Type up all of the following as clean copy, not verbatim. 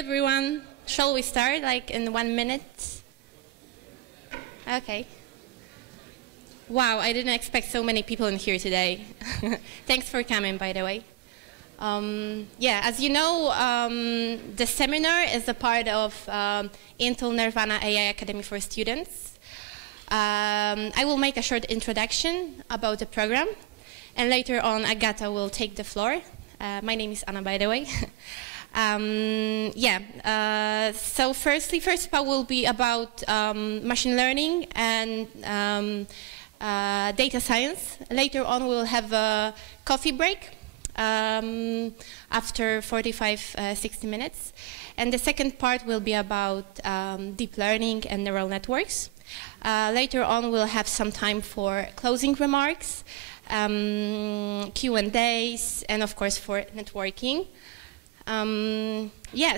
everyone. Shall we start like in 1 minute? Okay. Wow, I didn't expect so many people in here today. Thanks for coming, by the way. Yeah, as you know, the seminar is a part of Intel Nervana AI Academy for Students. I will make a short introduction about the program, and later on Agata will take the floor. My name is Anna, by the way. So first of all will be about machine learning and data science. Later on we'll have a coffee break after 45-60 minutes. And the second part will be about deep learning and neural networks. Later on we'll have some time for closing remarks, Q&As, and of course for networking.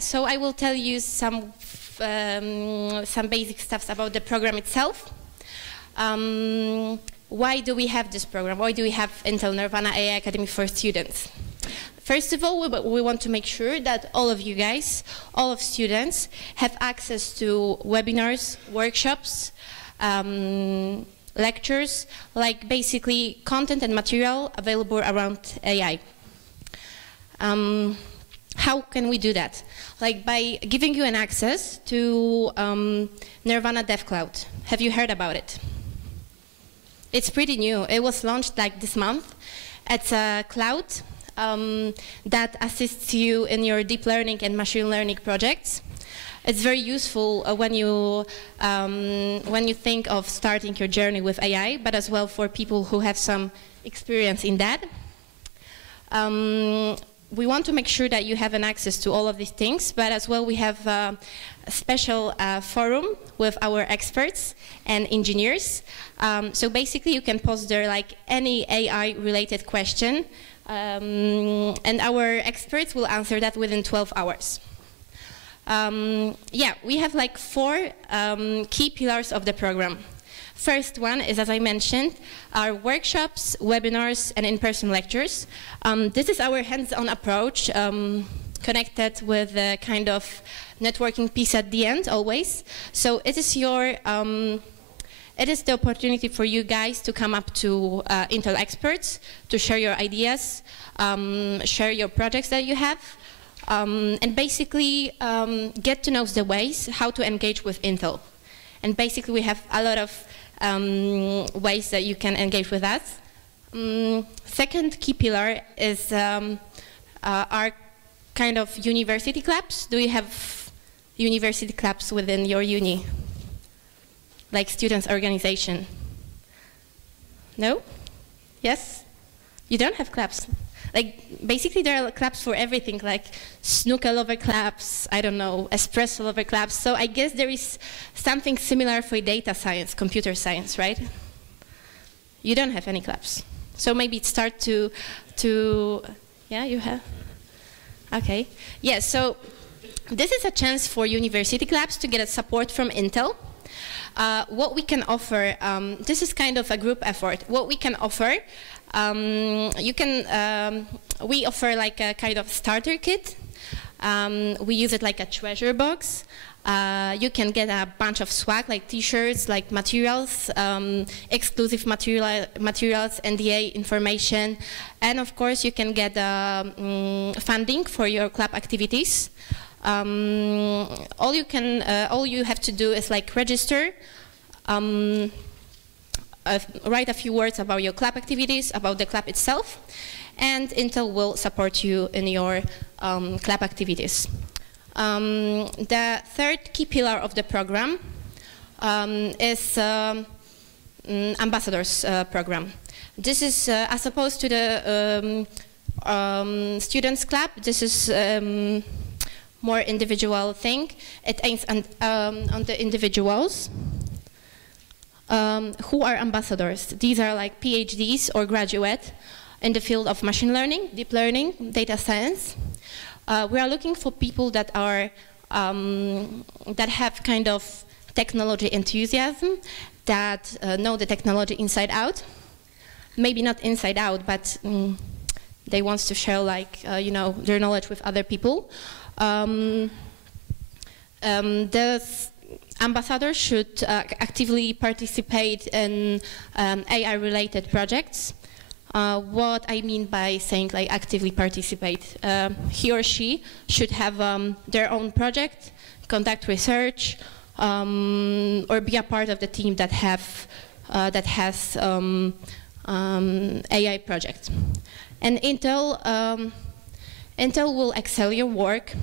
So I will tell you some basic stuff about the program itself. Why do we have this program? Why do we have Intel Nervana AI Academy for Students? First of all, we want to make sure that all of you guys, all of students, have access to webinars, workshops, lectures, like basically content and material available around AI. How can we do that? Like by giving you an access to Nervana Dev Cloud. Have you heard about it? It's pretty new. It was launched like this month. It's a cloud that assists you in your deep learning and machine learning projects. It's very useful when you think of starting your journey with AI, but as well for people who have some experience in that. We want to make sure that you have an access to all of these things, but as well we have a special forum with our experts and engineers. So basically you can post there like any AI-related question, and our experts will answer that within 12 hours. We have like 4 key pillars of the program. First one is, as I mentioned, our workshops, webinars, and in-person lectures. This is our hands-on approach, connected with a kind of networking piece at the end, always. So it is the opportunity for you guys to come up to Intel experts, to share your ideas, share your projects that you have, and basically get to know the ways how to engage with Intel. And basically we have a lot of ways that you can engage with us. Second key pillar is our kind of university clubs. Do you have university clubs within your uni? Like students' organization? No? Yes? You don't have clubs? Like, basically there are clubs for everything, like snooker lover clubs, I don't know, espresso lover clubs. So I guess there is something similar for data science, computer science, right? You don't have any clubs. So maybe start to yeah, you have? Okay. Yeah, so this is a chance for university clubs to get a support from Intel. What we can offer, this is kind of a group effort. What we can offer, we offer like a kind of starter kit. We use it like a treasure box. You can get a bunch of swag, like t-shirts, like materials, exclusive materials, NDA information, and of course you can get funding for your club activities. All you have to do is like register, write a few words about your club activities, about the club itself, and Intel will support you in your club activities. The third key pillar of the program is ambassadors program. This is as opposed to the students club. This is more individual thing. It aims on the individuals who are ambassadors. These are like PhDs or graduate in the field of machine learning, deep learning, data science. We are looking for people that are that have kind of technology enthusiasm, that know the technology inside out. Maybe not inside out, but they want to share like you know, their knowledge with other people. the ambassadors should actively participate in AI-related projects. What I mean by saying like actively participate, he or she should have their own project, conduct research, or be a part of the team that has AI projects. And Intel will excel your work,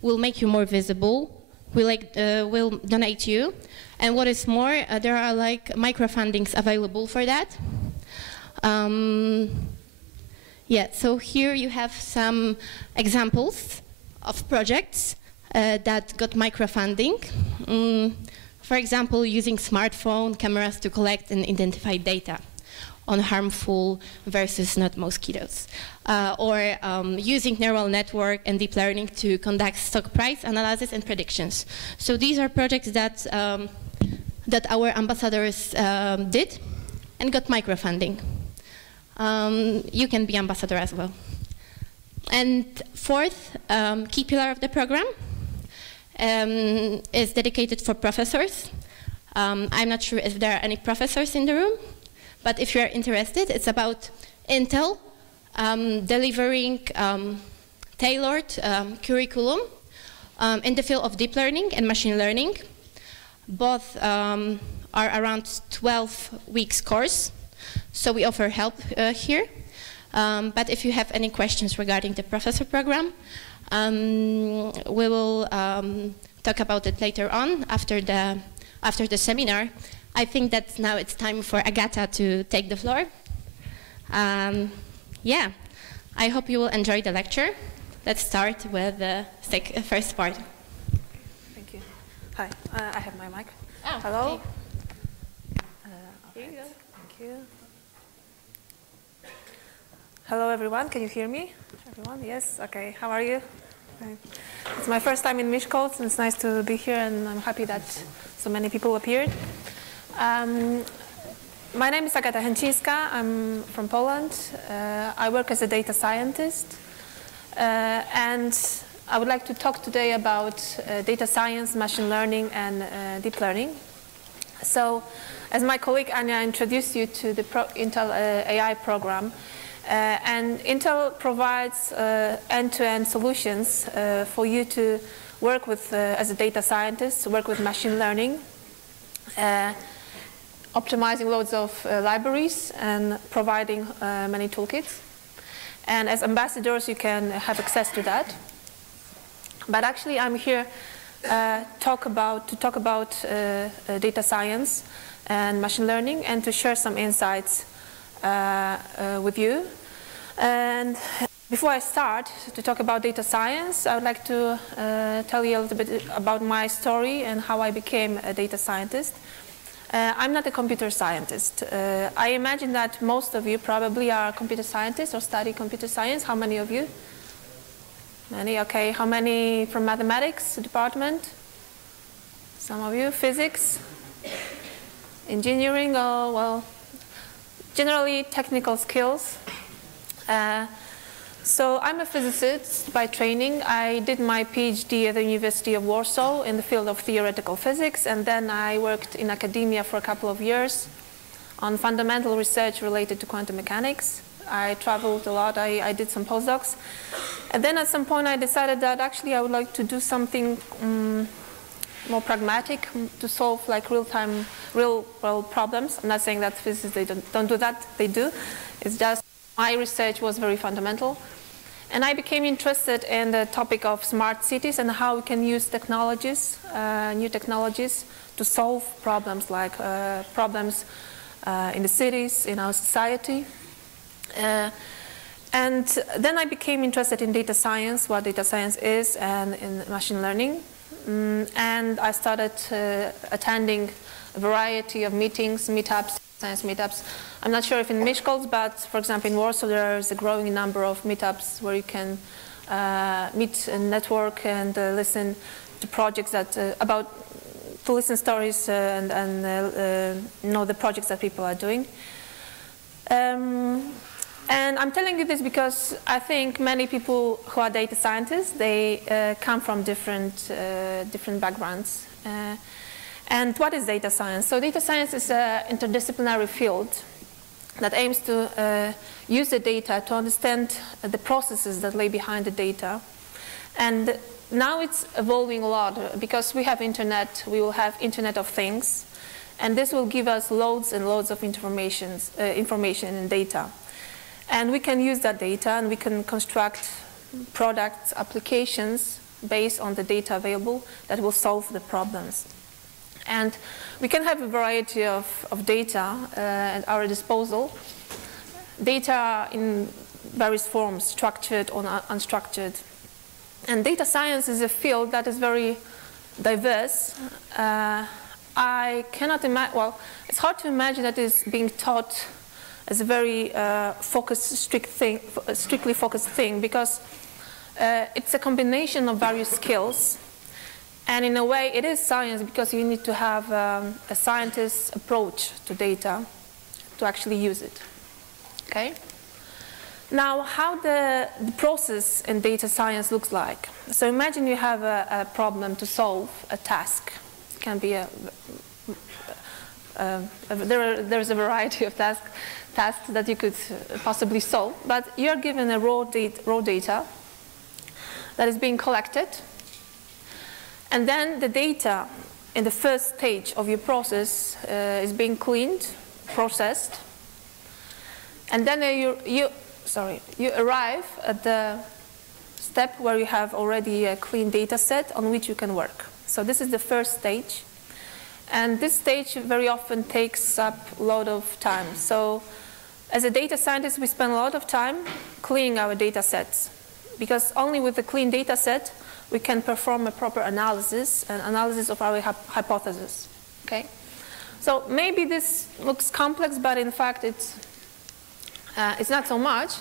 will make you more visible, will donate you, and what is more, there are like microfundings available for that. Yeah, so here you have some examples of projects that got microfunding. For example, using smartphone cameras to collect and identify data on harmful versus not mosquitoes. Or using neural network and deep learning to conduct stock price analysis and predictions. So these are projects that, that our ambassadors did and got microfunding. You can be ambassador as well. And fourth, key pillar of the program is dedicated for professors. I'm not sure if there are any professors in the room, but if you're interested, it's about Intel delivering tailored curriculum in the field of deep learning and machine learning. Both are around 12 weeks course. So we offer help here, but if you have any questions regarding the professor program, we will talk about it later on after the seminar. I think that now it's time for Agata to take the floor. Yeah, I hope you will enjoy the lecture. Let's start with the first part. Thank you. Hi, I have my mic. Oh, hello. Okay. Here you go. Thank you. Hello, everyone. Can you hear me? Everyone? Yes? Okay. How are you? It's my first time in Miskolci, and it's nice to be here, and I'm happy that so many people appeared. My name is Agata Henczyńska. I'm from Poland. I work as a data scientist, and I would like to talk today about data science, machine learning, and deep learning. So, as my colleague Anya introduced you to the Intel AI program, and Intel provides end-to-end solutions for you to work with, as a data scientist, work with machine learning, optimizing loads of libraries and providing many toolkits. And as ambassadors, you can have access to that. But actually, I'm here to talk about data science and machine learning, and to share some insights with you. And before I start to talk about data science, I would like to tell you a little bit about my story and how I became a data scientist. I'm not a computer scientist. I imagine that most of you probably are computer scientists or study computer science. How many of you? Many, okay. How many from mathematics department? Some of you. Physics? Engineering? Oh, well, generally technical skills. So I'm a physicist by training. I did my PhD at the University of Warsaw in the field of theoretical physics, and then I worked in academia for a couple of years on fundamental research related to quantum mechanics. I traveled a lot. I did some postdocs. And then at some point I decided that actually I would like to do something more pragmatic to solve like real world problems. I'm not saying that physicists they don't do that. They do. It's just my research was very fundamental. And I became interested in the topic of smart cities and how we can use technologies, new technologies, to solve problems like problems in the cities, in our society. And then I became interested in data science, what data science is, and in machine learning. And I started attending a variety of meetings, meetups, science meetups. I'm not sure if in Miskolci, but for example in Warsaw there is a growing number of meetups where you can meet and network and listen to projects that to listen stories and know the projects that people are doing. And I'm telling you this because I think many people who are data scientists, they come from different backgrounds. And what is data science? So data science is an interdisciplinary field that aims to use the data to understand the processes that lay behind the data. And now it's evolving a lot because we have internet, we will have Internet of Things, and this will give us loads and loads of information and data. And we can use that data and we can construct products, applications based on the data available that will solve the problems. And we can have a variety of data at our disposal. Data in various forms, structured or unstructured. And data science is a field that is very diverse. I cannot imagine, well, it's hard to imagine that it's being taught as a very strictly focused thing, because it's a combination of various skills. And in a way, it is science because you need to have a scientist's approach to data to actually use it. Okay? Now, how the process in data science looks like. So imagine you have a problem to solve, a task. It can be there's a variety of tasks that you could possibly solve, but you're given a raw data that is being collected. And then the data in the first stage of your process is being cleaned, processed. And then you arrive at the step where you have already a clean data set on which you can work. So this is the first stage. And this stage very often takes up a lot of time. So as a data scientist, we spend a lot of time cleaning our data sets, because only with a clean data set we can perform a proper analysis, an analysis of our hypothesis. Okay? So maybe this looks complex, but in fact it's not so much.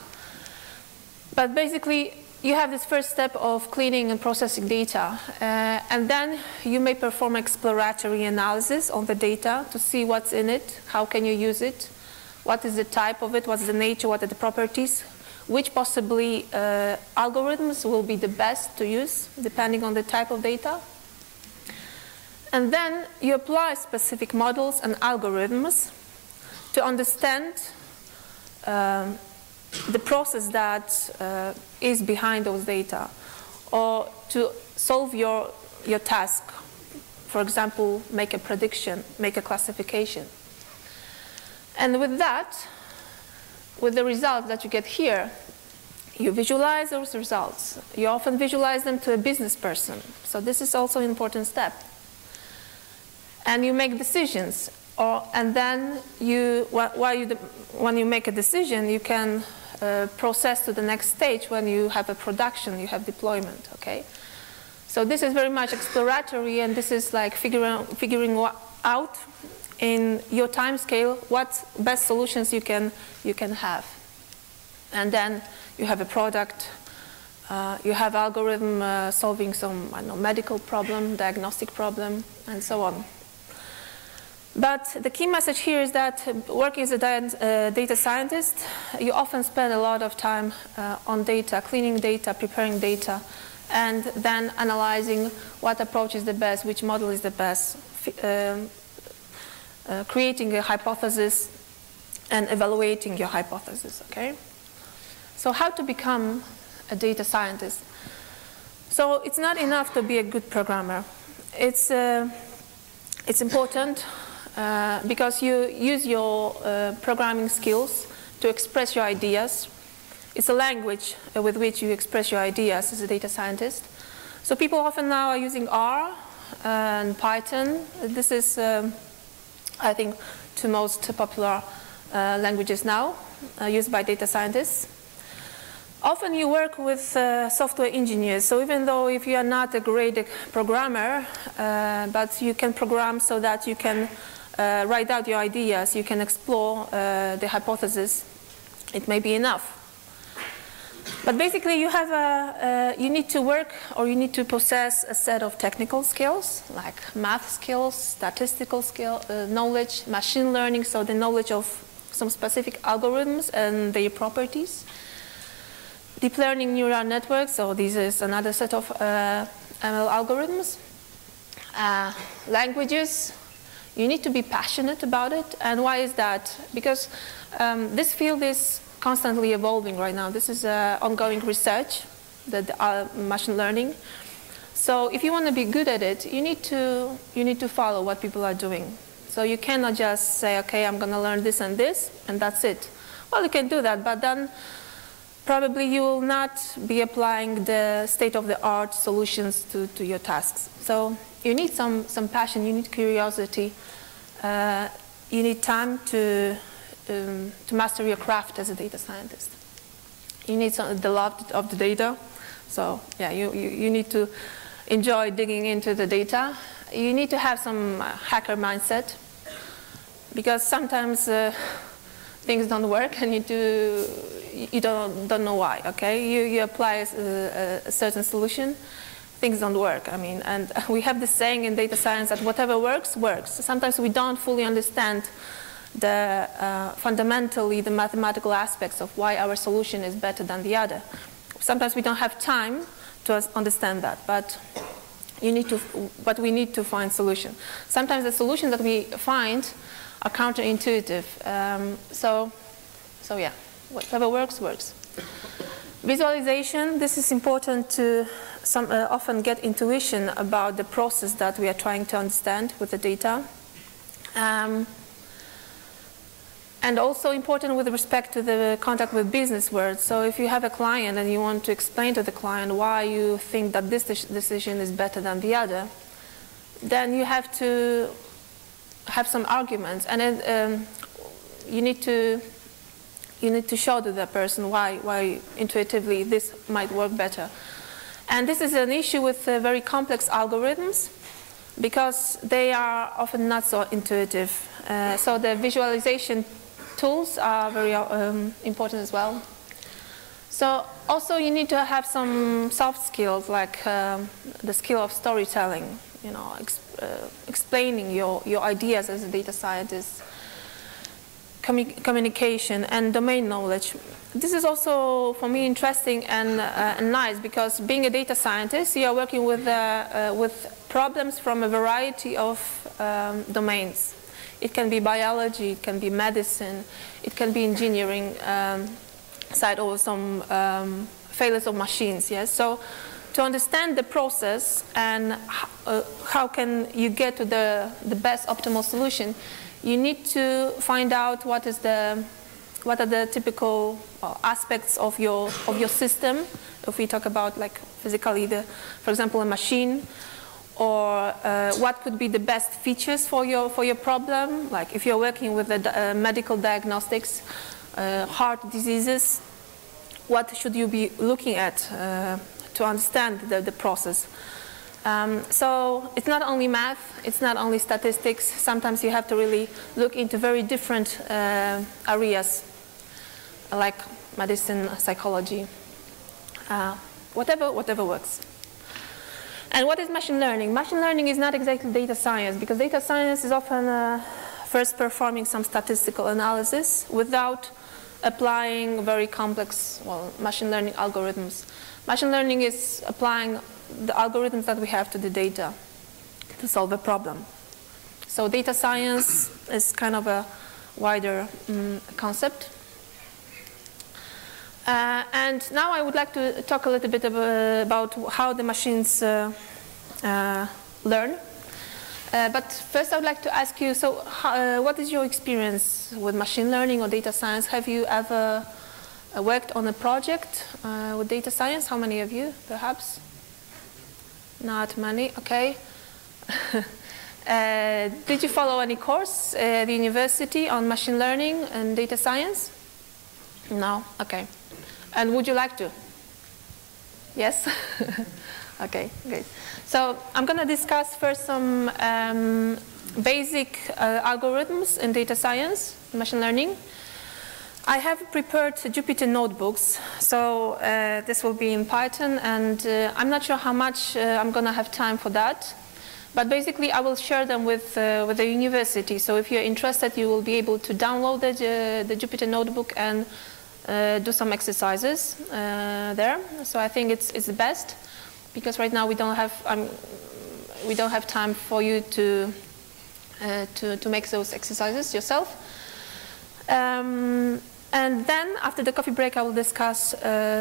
But basically, you have this first step of cleaning and processing data, and then you may perform exploratory analysis on the data to see what's in it, how can you use it, what is the type of it, what's the nature, what are the properties, which possibly algorithms will be the best to use depending on the type of data. And then you apply specific models and algorithms to understand the process that is behind those data, or to solve your task. For example, make a prediction, make a classification. And with that, with the results that you get here, you visualize those results. You often visualize them to a business person. So this is also an important step. And you make decisions. And then when you make a decision, you can process to the next stage when you have a production, you have deployment. Okay? So this is very much exploratory, and this is like figuring out in your time scale what best solutions you can have. And then you have a product, you have algorithm solving some, I don't know, medical problem, diagnostic problem, and so on. But the key message here is that working as a data scientist, you often spend a lot of time on data, cleaning data, preparing data, and then analyzing what approach is the best, which model is the best, creating a hypothesis and evaluating your hypothesis, okay? So how to become a data scientist? So it's not enough to be a good programmer. It's important because you use your programming skills to express your ideas. It's a language with which you express your ideas as a data scientist. So people often now are using R and Python. This is, I think, two most popular languages now used by data scientists. Often you work with software engineers, so even though if you are not a great programmer, but you can program so that you can write out your ideas, you can explore the hypothesis, it may be enough. But basically you need to work, or you need to possess a set of technical skills, like math skills, statistical skill, knowledge, machine learning, so the knowledge of some specific algorithms and their properties. Deep learning neural networks, so this is another set of ML algorithms. Languages, you need to be passionate about it. And why is that? Because this field is constantly evolving right now. This is ongoing research, the machine learning. So if you want to be good at it, you need to follow what people are doing. So you cannot just say, okay, I'm going to learn this, and that's it. Well, you can do that, but then probably you will not be applying the state-of-the-art solutions to your tasks. So you need some passion, you need curiosity, you need time to master your craft as a data scientist. You need the love of the data. So yeah, you need to enjoy digging into the data. You need to have some hacker mindset, because sometimes things don't work and you don't know why, okay? You apply a certain solution, things don't work. I mean, and we have this saying in data science that whatever works, works. Sometimes we don't fully understand fundamentally the mathematical aspects of why our solution is better than the other. Sometimes we don't have time to understand that, but we need to find solution. Sometimes the solution that we find are counterintuitive. So yeah, whatever works, works. Visualization, this is important to often get intuition about the process that we are trying to understand with the data. And also important with respect to the contact with business world. So if you have a client and you want to explain to the client why you think that this decision is better than the other, then you have to have some arguments, and you need to show to the person why intuitively this might work better. And this is an issue with very complex algorithms, because they are often not so intuitive. So the visualization tools are very important as well. So also you need to have some soft skills, like the skill of storytelling, you know, explaining your ideas as a data scientist, communication and domain knowledge. This is also for me interesting and nice, because being a data scientist, you are working with problems from a variety of domains. It can be biology, it can be medicine, it can be engineering side, or some failures of machines. Yes, so to understand the process and how can you get to the best optimal solution, you need to find out what are the typical aspects of your system. If we talk about like physically, for example, a machine. Or what could be the best features for your problem? Like if you're working with medical diagnostics, heart diseases, what should you be looking at to understand the process? So it's not only math, it's not only statistics. Sometimes you have to really look into very different areas, like medicine, psychology, whatever works. And what is machine learning? Machine learning is not exactly data science, because data science is often first performing some statistical analysis without applying very complex, machine learning algorithms. Machine learning is applying the algorithms that we have to the data to solve a problem. So data science is kind of a wider concept. And now I would like to talk a little bit about how the machines learn. But first I would like to ask you, so what is your experience with machine learning or data science? Have you ever worked on a project with data science? How many of you, perhaps? Not many, okay. Did you follow any course at the university on machine learning and data science? No, okay. And would you like to? Yes? Okay, great. So I'm going to discuss first some basic algorithms in data science, machine learning. I have prepared Jupyter notebooks, so this will be in Python, and I'm not sure how much I'm going to have time for that. But basically, I will share them with the university. So if you're interested, you will be able to download the Jupyter Notebook and do some exercises there. So I think it's the best, because right now we don't have time for you to make those exercises yourself. And then after the coffee break, I will discuss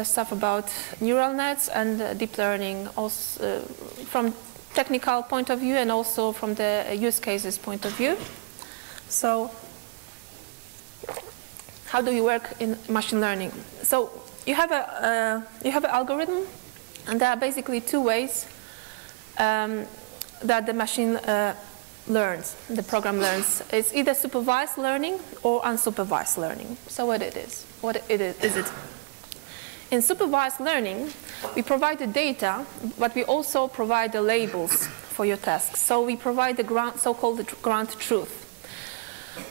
stuff about neural nets and deep learning, also from technical point of view and also from the use cases point of view. So how do you work in machine learning? So you have an algorithm, and there are basically two ways that the machine learns, the program learns. It's either supervised learning or unsupervised learning. So what is it? In supervised learning, we provide the data, but we also provide the labels for your tasks. So we provide the so-called ground truth.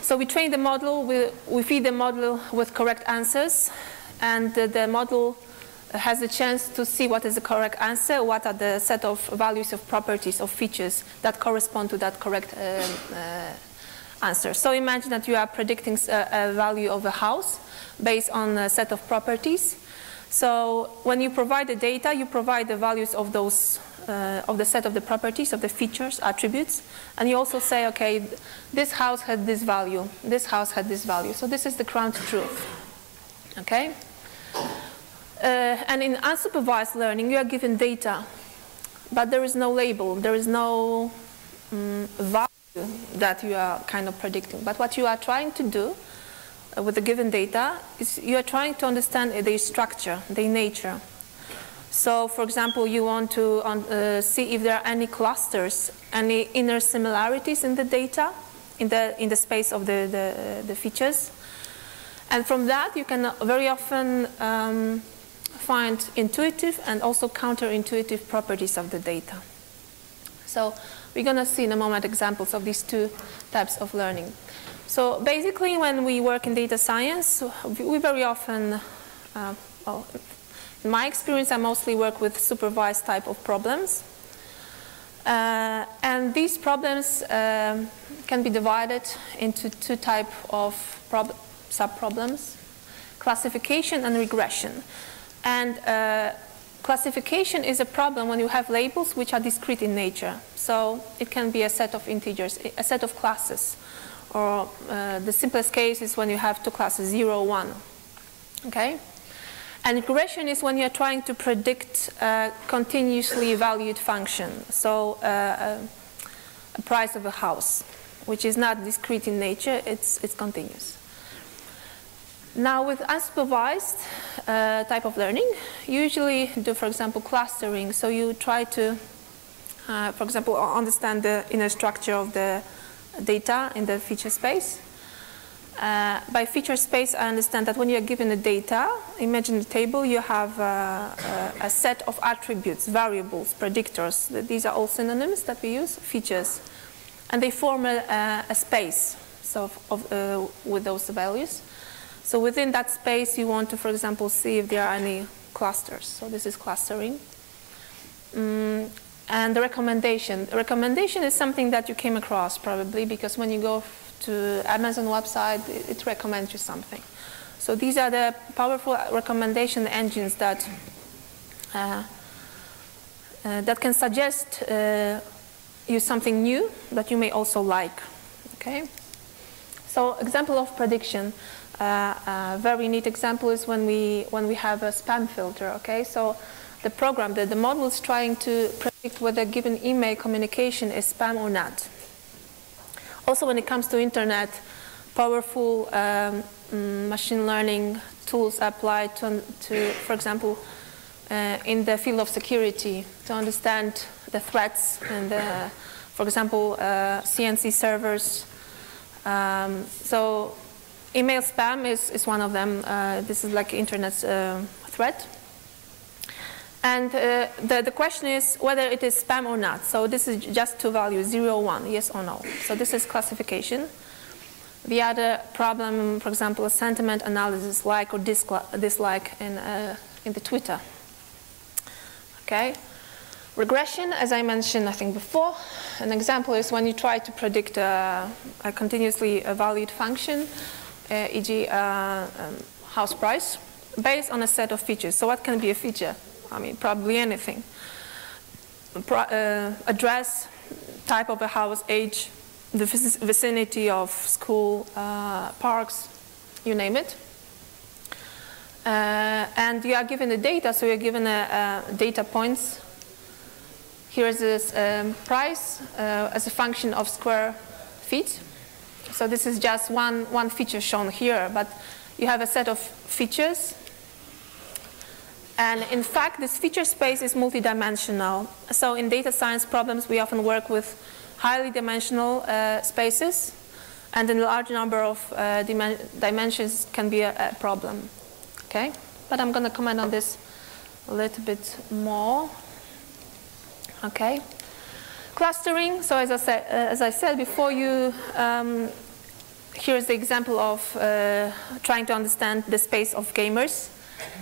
So we train the model, we feed the model with correct answers, and the model has the chance to see what is the correct answer, what are the set of values of properties of features that correspond to that correct answer. So imagine that you are predicting a value of a house based on a set of properties. So when you provide the data, you provide the values of those of the set of the properties, of the features, attributes, and you also say, okay, this house had this value, this house had this value. So this is the ground truth, okay? And in unsupervised learning, you are given data, but there is no label, there is no value that you are kind of predicting. But what you are trying to do with the given data is you are trying to understand their structure, their nature. So, for example, you want to see if there are any clusters, any inner similarities in the data, in the space of the features. And from that, you can very often find intuitive and also counterintuitive properties of the data. So we're going to see in a moment examples of these two types of learning. So basically, when we work in data science, we very often, well, in my experience, I mostly work with supervised type of problems. And these problems can be divided into two types of sub-problems: classification and regression. And classification is a problem when you have labels which are discrete in nature. So it can be a set of integers, a set of classes. Or the simplest case is when you have two classes, 0, 1. Okay? And regression is when you're trying to predict a continuously valued function. So a price of a house, which is not discrete in nature, it's continuous. Now with unsupervised type of learning, you usually do, for example, clustering. So you try to, for example, understand the inner structure of the data in the feature space. By feature space, I understand that when you're given the data, imagine the table, you have a set of attributes, variables, predictors. These are all synonyms that we use, features. And they form a space so with those values. So within that space, you want to, for example, see if there are any clusters. So this is clustering. And the recommendation. The recommendation is something that you came across probably, because when you go to Amazon website, it recommends you something. So these are the powerful recommendation engines that that can suggest you something new that you may also like. Okay. So example of prediction. A very neat example is when we have a spam filter. Okay. So the program, the model is trying to predict whether a given email communication is spam or not. Also, when it comes to internet, powerful machine learning tools apply to, for example, in the field of security, to understand the threats and, for example, CNC servers. So email spam is one of them. This is like internet threat. And the question is whether it is spam or not. So this is just two values, 0, 1, yes or no. So this is classification. The other problem, for example, is sentiment analysis, like or dislike in the Twitter. Okay. Regression, as I mentioned, I think before, an example is when you try to predict a continuously valued function, e.g. House price, based on a set of features. So what can be a feature? I mean, probably anything. Address, type of a house, age, the vicinity of school, parks, you name it. And you are given the data, so you're given data points. Here's this price as a function of square feet. So this is just one feature shown here, but you have a set of features. And in fact, this feature space is multidimensional. So in data science problems, we often work with highly dimensional spaces, and a large number of dimensions can be a problem. Okay, but I'm going to comment on this a little bit more. Okay, clustering. So as I said before, here's the example of trying to understand the space of gamers,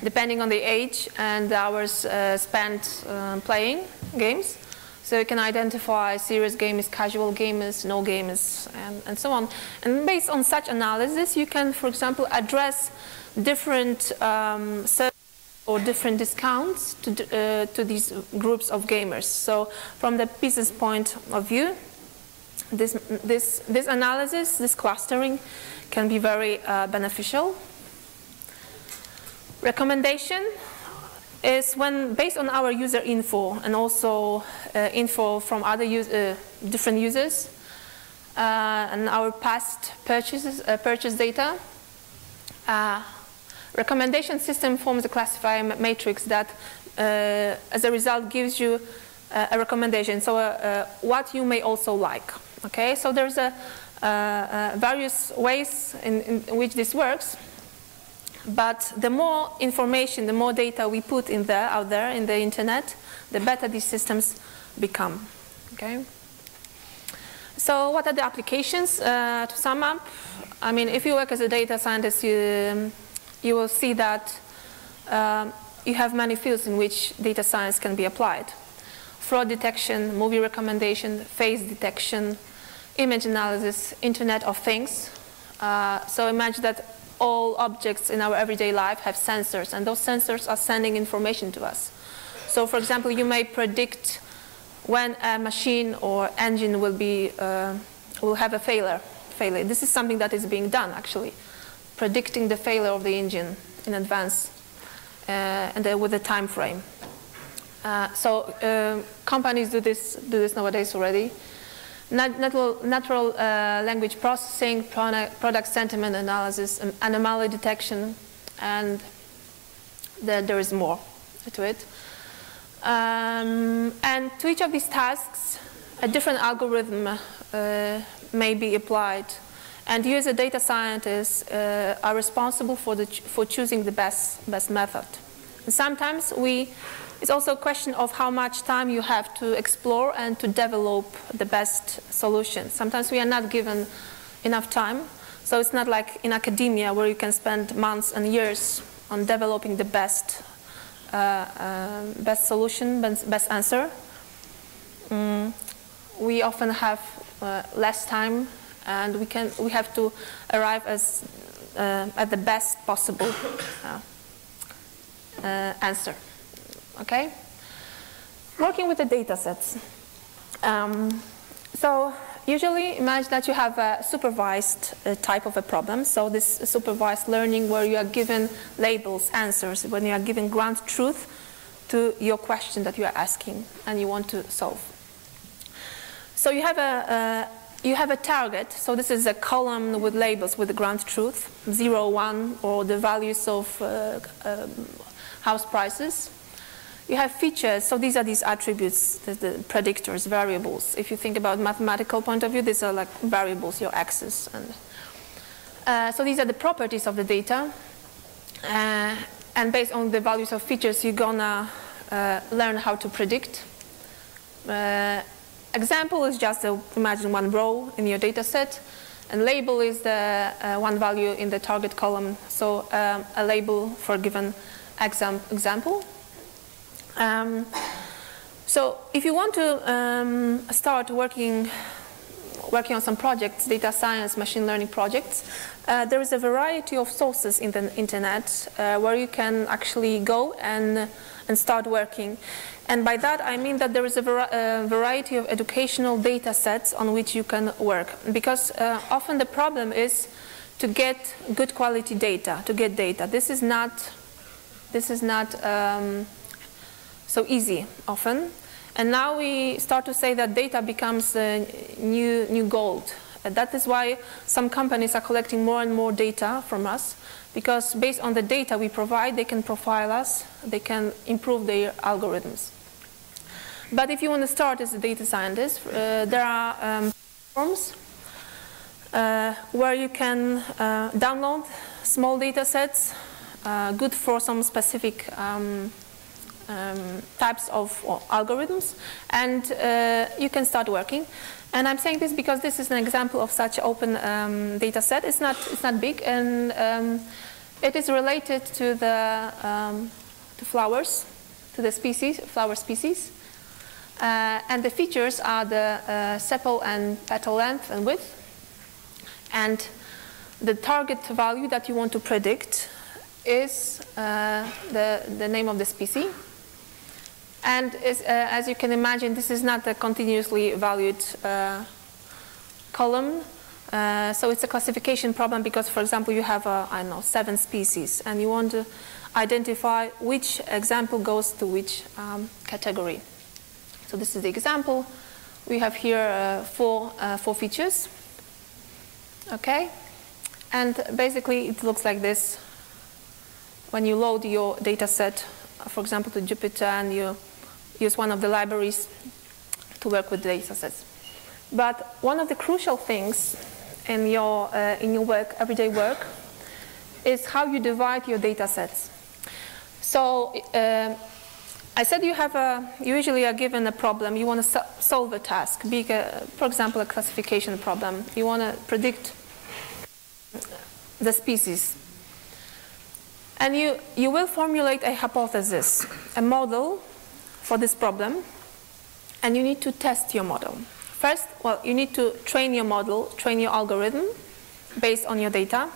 depending on the age and the hours spent playing games. So you can identify serious gamers, casual gamers, no gamers, and so on. And based on such analysis, you can, for example, address different or different discounts to these groups of gamers. So from the business point of view, this analysis, this clustering, can be very beneficial. Recommendation is when, based on our user info and also info from other different users and our past purchase data, recommendation system forms a classifier matrix that, as a result, gives you a recommendation. So what you may also like. Okay, so there's various ways in which this works. But the more information, the more data we put out there in the internet, the better these systems become. Okay. So what are the applications? To sum up, I mean, if you work as a data scientist, you will see that you have many fields in which data science can be applied. Fraud detection, movie recommendation, face detection, image analysis, Internet of Things. So imagine that all objects in our everyday life have sensors, and those sensors are sending information to us. So for example, you may predict when a machine or engine will have a failure. This is something that is being done, actually, predicting the failure of the engine in advance and with a time frame. So companies do this nowadays already. Natural language processing, product sentiment analysis, anomaly detection, and there is more to it. And to each of these tasks, a different algorithm may be applied. And you as a data scientist are responsible for choosing the best method. And sometimes it's also a question of how much time you have to explore and to develop the best solution. Sometimes we are not given enough time. So it's not like in academia where you can spend months and years on developing the best solution, best answer. We often have less time, and we have to arrive at the best possible answer. Okay? Working with the data sets. So usually imagine that you have a supervised type of a problem. So this supervised learning where you are given labels, answers, when you are given ground truth to your question that you are asking and you want to solve. So you have a target. So this is a column with labels with the ground truth, 0, 1, or the values of house prices. You have features, so these are these attributes, the predictors, variables. If you think about mathematical point of view, these are like variables, your axes. And so these are the properties of the data. And based on the values of features, you're gonna learn how to predict. Example is just imagine one row in your data set, and label is the one value in the target column. So a label for a given example. So if you want to start working on some projects, data science, machine learning projects, there is a variety of sources in the internet where you can actually go and start working. And by that I mean that there is a variety of educational data sets on which you can work. Because often the problem is to get good quality data, to get data. This is not so easy often. And now we start to say that data becomes new gold. That is why some companies are collecting more and more data from us, because based on the data we provide, they can profile us, they can improve their algorithms. But if you want to start as a data scientist, there are platforms where you can download small data sets, good for some specific types of algorithms, and you can start working. And I'm saying this because this is an example of such open data set. It's not big, and it is related to the flowers, to the species, flower species. And the features are the sepal and petal length and width, and the target value that you want to predict is the name of the species. And as you can imagine, this is not a continuously valued column. So it's a classification problem because, for example, you have, I don't know, 7 species, and you want to identify which example goes to which category. So this is the example. We have here four features. Okay? And basically it looks like this. When you load your data set, for example, to Jupyter, and you use one of the libraries to work with data sets. But one of the crucial things in your work, everyday work, is how you divide your data sets. So I said you usually are given a problem. You want to solve a task, for example, a classification problem. You want to predict the species. And you will formulate a hypothesis, a model for this problem, and you need to test your model. First, well, you need to train your model, train your algorithm based on your data.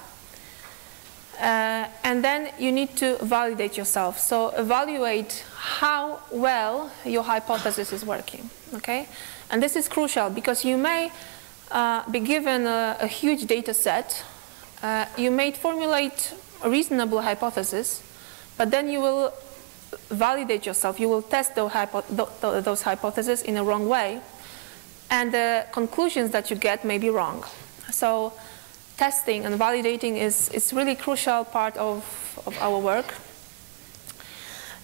And then you need to validate yourself. So evaluate how well your hypothesis is working, okay? And this is crucial because you may be given a huge data set. You may formulate a reasonable hypothesis, but then you will validate yourself. You will test those hypotheses in a wrong way, and the conclusions that you get may be wrong. So testing and validating is really crucial part of our work.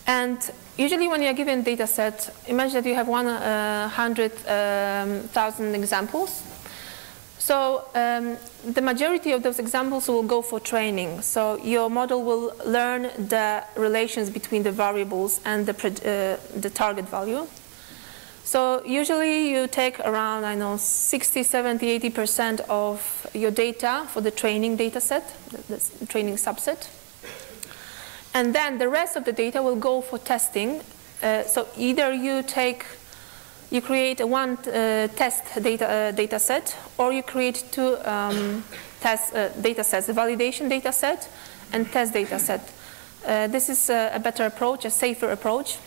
And usually when you're given a data set, imagine that you have 100,000 examples. So the majority of those examples will go for training. So your model will learn the relations between the variables and the target value. So usually you take around, 60, 70, 80% of your data for the training data set, the training subset. And then the rest of the data will go for testing. So either you create one test data set, or you create two test data sets, the validation data set and test data set. This is a better approach, a safer approach.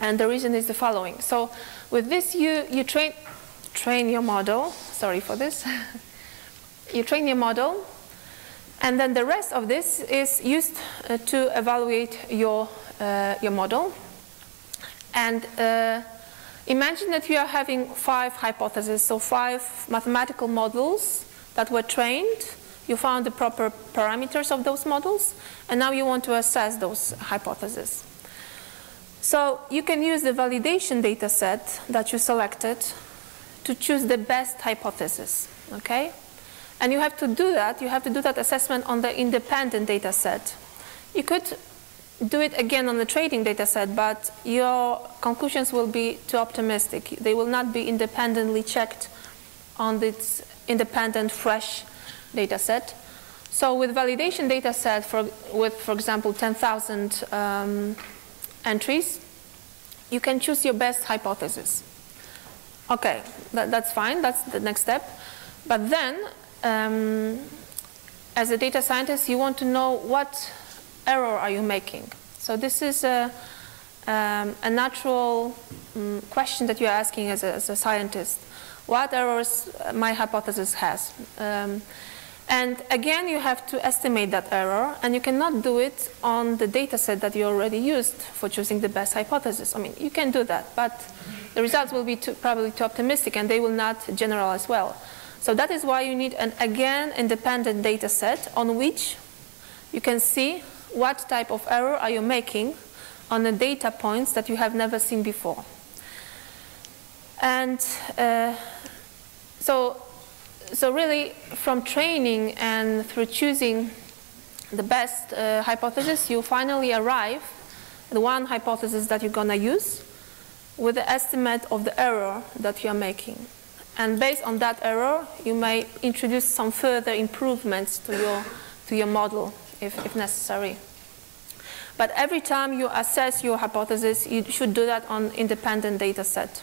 And the reason is the following. So with this, you train your model. Sorry for this. You train your model, and then the rest of this is used to evaluate your model. And imagine that you are having 5 hypotheses, so 5 mathematical models that were trained. You found the proper parameters of those models, and now you want to assess those hypotheses. So you can use the validation data set that you selected to choose the best hypothesis, okay? And you have to do that assessment on the independent data set. You could do it again on the training data set, but your conclusions will be too optimistic. They will not be independently checked on this independent, fresh data set. So with validation data set, for example, 10,000 entries, you can choose your best hypothesis. Okay, that's fine, that's the next step. But then, as a data scientist, you want to know what error are you making. So this is a natural question that you're asking as a scientist. What errors my hypothesis has? And again, you have to estimate that error, and you cannot do it on the data set that you already used for choosing the best hypothesis. I mean, you can do that, but the results will be probably too optimistic, and they will not generalize well. So that is why you need an, again, independent data set on which you can see what type of error are you making on the data points that you have never seen before. And so really, from training and through choosing the best hypothesis, you finally arrive at one hypothesis that you're going to use with the estimate of the error that you're making. And based on that error, you may introduce some further improvements to your model if necessary. But every time you assess your hypothesis, you should do that on independent data set.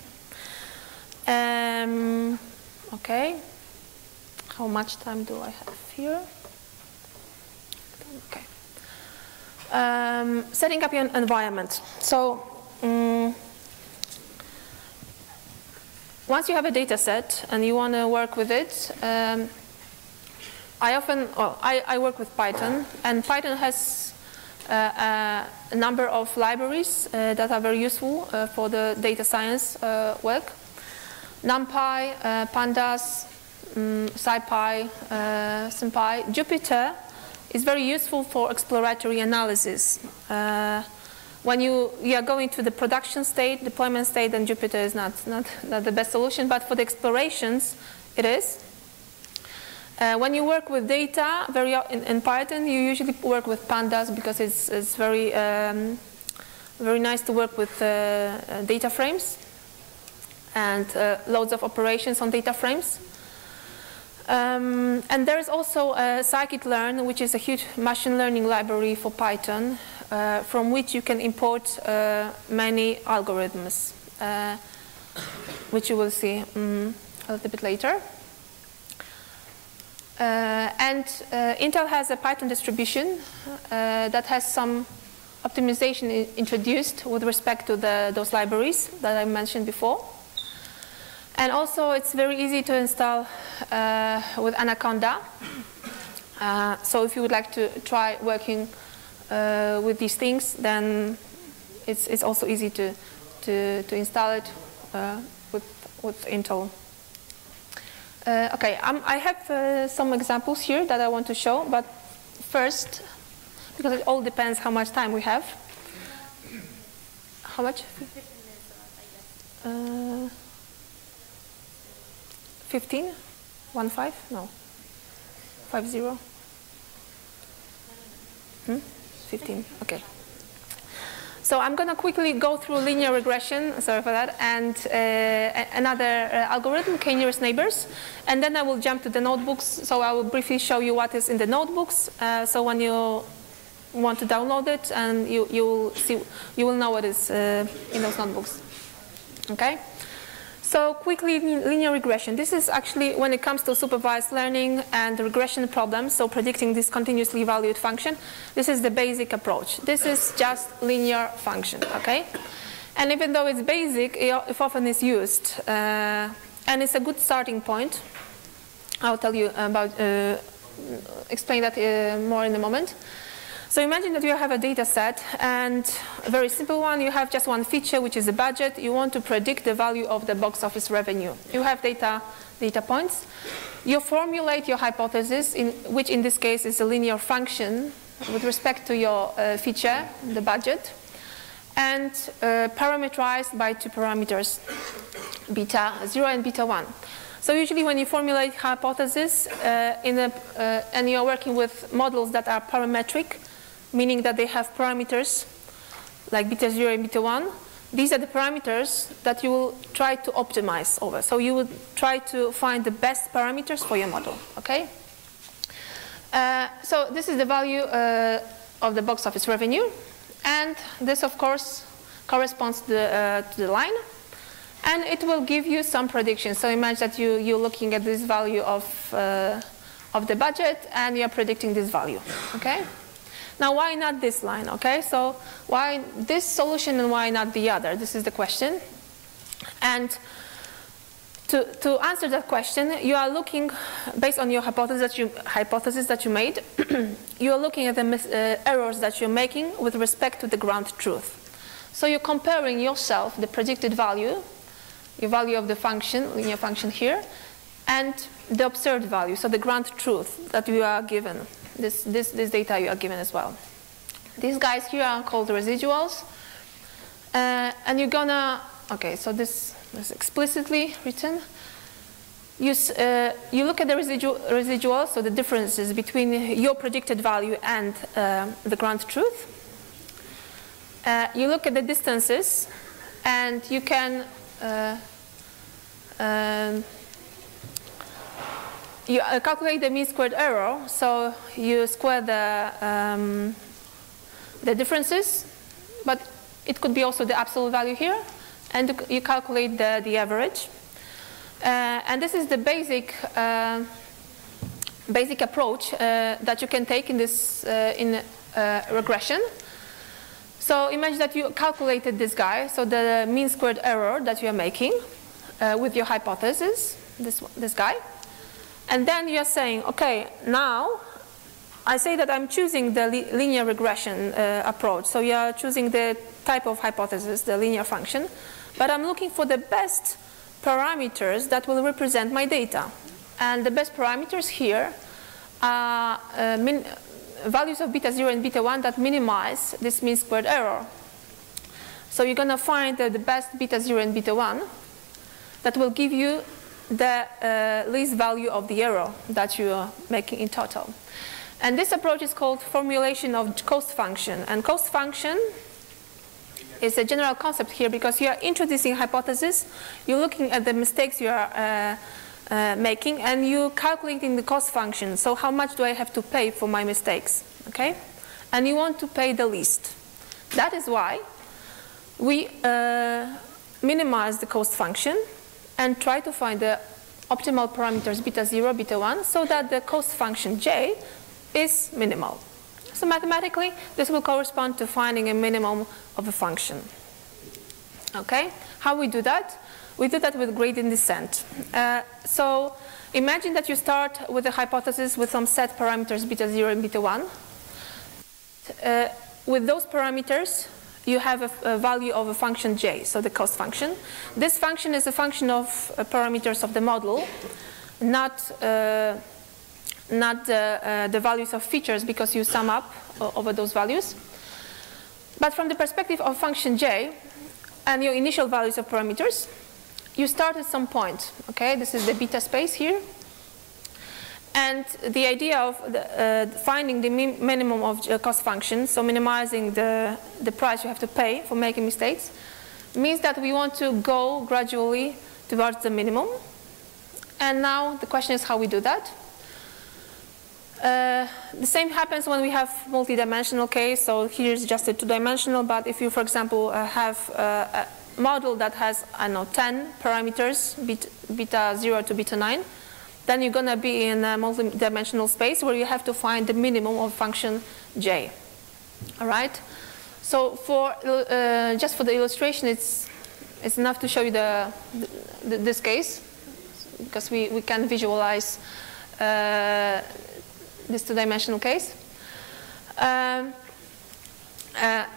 Okay. How much time do I have here? Okay. Setting up your environment. So once you have a data set and you want to work with it, I work with Python, and Python has a number of libraries that are very useful for the data science work. NumPy, Pandas, SciPy, SymPy. Jupyter is very useful for exploratory analysis. When you are going to the production state, deployment state, then Jupyter is not the best solution, but for the explorations, it is. When you work with data, in Python, you usually work with Pandas because it's very nice to work with data frames and loads of operations on data frames. And there is also scikit-learn, which is a huge machine learning library for Python, from which you can import many algorithms, which you will see a little bit later. And Intel has a Python distribution that has some optimization introduced with respect to those libraries that I mentioned before. And also, it's very easy to install with Anaconda. So if you would like to try working with these things, then it's also easy to install it with Intel. Okay, I have some examples here that I want to show, but first, because it all depends how much time we have. How much? 15? 1-5? No. 5-0? 15, okay. So I'm going to quickly go through linear regression, sorry for that, and another algorithm, k-nearest neighbors, and then I will jump to the notebooks. So I will briefly show you what is in the notebooks. So when you want to download it, and you will know what is in those notebooks. Okay. So quickly, linear regression. This is actually when it comes to supervised learning and regression problems, so predicting this continuously valued function, this is the basic approach. This is just linear function, okay? And even though it's basic, it often is used. And it's a good starting point. I'll tell you about, explain that more in a moment. So imagine that you have a data set, and a very simple one, you have just one feature, which is the budget. You want to predict the value of the box office revenue. You have data points. You formulate your hypothesis, which in this case is a linear function with respect to your feature, the budget, and parameterized by two parameters, beta 0 and beta 1. So usually when you formulate hypothesis and you're working with models that are parametric, meaning that they have parameters like beta 0 and beta 1, these are the parameters that you will try to optimize over. So you will try to find the best parameters for your model, okay? So this is the value of the box office revenue. And this, of course, corresponds to the line. And it will give you some predictions. So imagine that you're looking at this value of the budget, and you're predicting this value, okay? Now, why not this line, okay? So why this solution and why not the other? This is the question. And to answer that question, you are looking, based on your hypothesis that you made, you are looking at the errors that you're making with respect to the ground truth. So you're comparing yourself, the predicted value, your value of the function, linear function here, and the observed value, so the ground truth that you are given, this data you are given as well. These guys here are called residuals, and you're gonna, okay, so this is explicitly written. You look at the residuals, so the differences between your predicted value and the ground truth. You look at the distances, and you can you calculate the mean squared error, so you square the differences, but it could be also the absolute value here, and you calculate the average. And this is the basic approach that you can take in this regression. So imagine that you calculated this guy, so the mean squared error that you are making with your hypothesis, this guy. And then you're saying, okay, now I say that I'm choosing the linear regression approach. So you're choosing the type of hypothesis, the linear function. But I'm looking for the best parameters that will represent my data. And the best parameters here are values of beta 0 and beta 1 that minimize this mean squared error. So you're going to find the best beta 0 and beta 1 that will give you the least value of the error that you are making in total. And this approach is called formulation of cost function. And cost function is a general concept here because you are introducing hypothesis, you're looking at the mistakes you are making, and you're calculating the cost function. So how much do I have to pay for my mistakes, okay? And you want to pay the least. That is why we minimize the cost function and try to find the optimal parameters beta 0, beta 1, so that the cost function j is minimal. So mathematically, this will correspond to finding a minimum of a function. Okay? How we do that? We do that with gradient descent. So imagine that you start with a hypothesis with some set parameters beta 0 and beta 1. With those parameters, you have a value of a function j, so the cost function. This function is a function of parameters of the model, not the values of features, because you sum up over those values. But from the perspective of function j and your initial values of parameters, you start at some point. Okay, this is the beta space here. And the idea of finding the minimum of cost function, so minimizing the price you have to pay for making mistakes, means that we want to go gradually towards the minimum. And now the question is how we do that. The same happens when we have multi-dimensional case. So here's just a two-dimensional, but if you, for example, have a model that has, I don't know, 10 parameters, beta 0 to beta 9, then you're going to be in a multi-dimensional space where you have to find the minimum of function j. All right? So for just for the illustration, it's enough to show you this case, because we can visualize this two-dimensional case.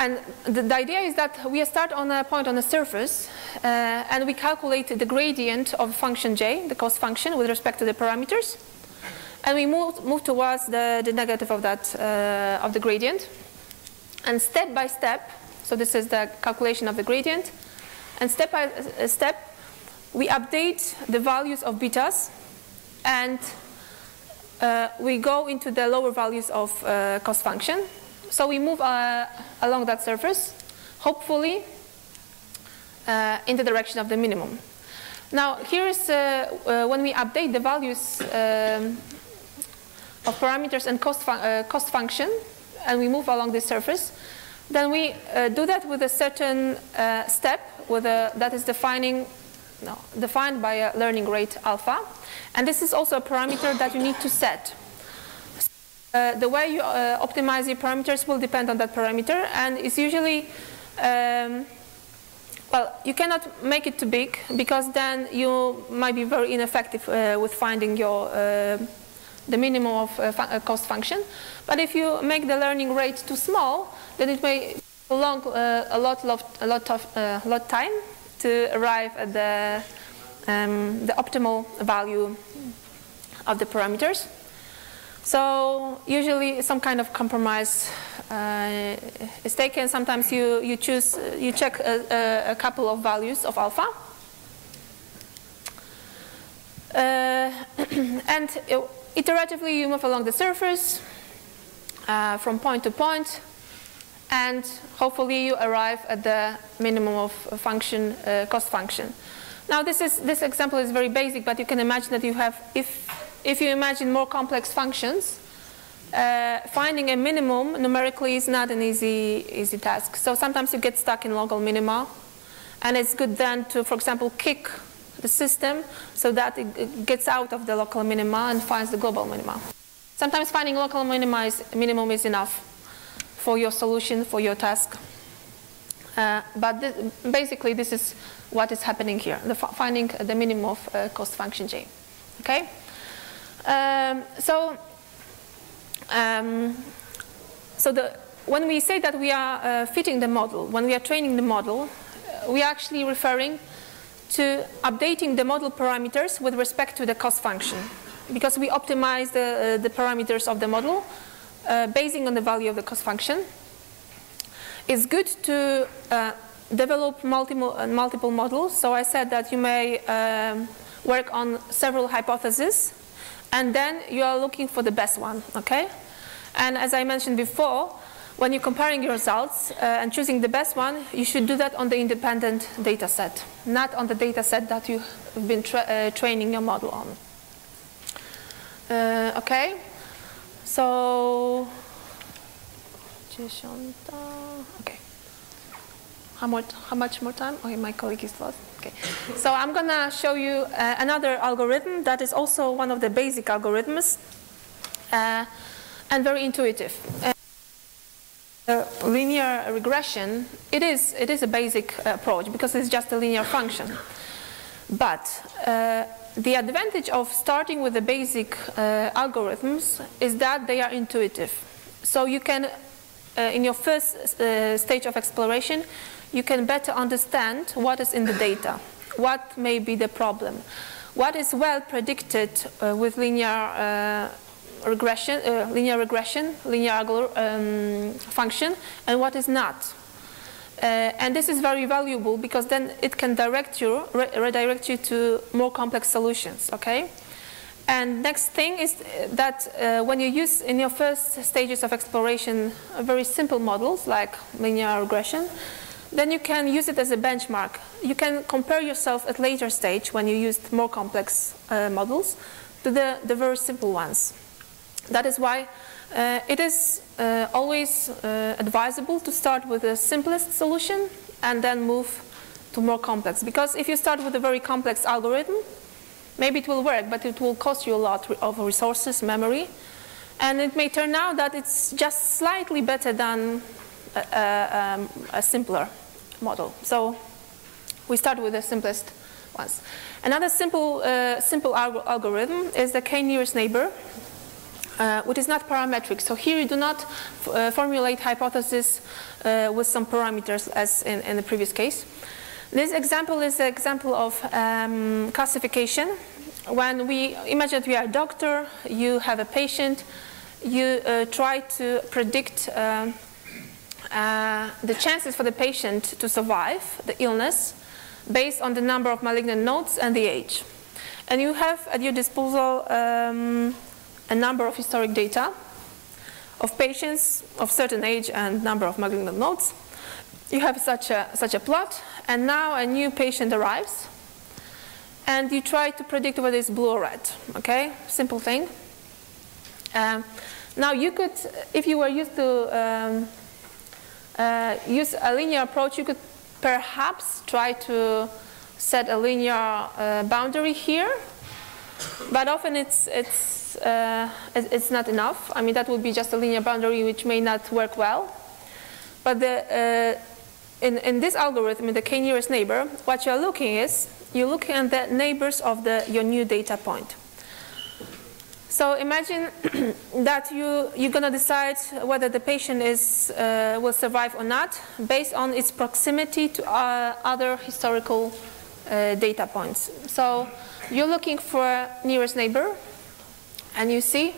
And the idea is that we start on a point on the surface, and we calculate the gradient of function j, the cost function, with respect to the parameters, and we move towards the negative of that of the gradient. And step by step, so this is the calculation of the gradient, and step by step, we update the values of betas, and we go into the lower values of cost function. So we move along that surface, hopefully in the direction of the minimum. Now here is when we update the values of parameters and cost function, and we move along this surface, Then we do that with a certain step that is defined by a learning rate alpha. And this is also a parameter that you need to set. The way you optimize your parameters will depend on that parameter, and it's usually, well, you cannot make it too big, because then you might be very ineffective with finding the minimum of cost function. But if you make the learning rate too small, then it may prolong a lot of time to arrive at the optimal value of the parameters. So usually some kind of compromise is taken. Sometimes you check a couple of values of alpha. And iteratively you move along the surface from point to point, and hopefully you arrive at the minimum of function, cost function. Now this example is very basic, but you can imagine that you have, if you imagine more complex functions, finding a minimum numerically is not an easy task. So sometimes you get stuck in local minima, and it's good then to, for example, kick the system so that it gets out of the local minima and finds the global minima. Sometimes finding local minimum is enough for your solution, for your task. But basically this is what is happening here, finding the minimum of cost function j. Okay? When we say that we are fitting the model, when we are training the model, we are actually referring to updating the model parameters with respect to the cost function, because we optimize the parameters of the model basing on the value of the cost function. It's good to develop multiple models. So I said that you may work on several hypotheses, and then you are looking for the best one, okay? And as I mentioned before, when you're comparing your results and choosing the best one, you should do that on the independent data set, not on the data set that you've been training your model on. Okay, so, okay. How much more time? Okay, my colleague is lost. Okay, so I'm gonna show you another algorithm that is also one of the basic algorithms and very intuitive. Linear regression, it is a basic approach because it's just a linear function. But the advantage of starting with the basic algorithms is that they are intuitive. So you can, in your first stage of exploration, you can better understand what is in the data, what may be the problem, what is well predicted with linear regression, linear function, and what is not. And this is very valuable because then it can redirect you to more complex solutions, okay? And next thing is that when you use in your first stages of exploration very simple models like linear regression, then you can use it as a benchmark. You can compare yourself at later stage when you used more complex models to the very simple ones. That is why it is always advisable to start with the simplest solution and then move to more complex. Because if you start with a very complex algorithm, maybe it will work, but it will cost you a lot of resources, memory, and it may turn out that it's just slightly better than a simpler model. So we start with the simplest ones. Another simple algorithm is the k-nearest neighbor, which is not parametric. So here you do not formulate hypotheses with some parameters as in the previous case. This example is an example of classification. When we imagine that we are a doctor, you have a patient, you try to predict the chances for the patient to survive the illness based on the number of malignant nodes and the age. And you have at your disposal a number of historic data of patients of certain age and number of malignant nodes. You have such a plot, and now a new patient arrives, and you try to predict whether it's blue or red, okay? Simple thing. Now you could, if you were used to use a linear approach, you could perhaps try to set a linear boundary here, but often it's not enough. I mean, that would be just a linear boundary which may not work well. But in this algorithm, in the k-nearest neighbor, what you're looking at the neighbors of your new data point. So imagine that you're going to decide whether the patient will survive or not based on its proximity to other historical data points. So you're looking for nearest neighbor, and you see,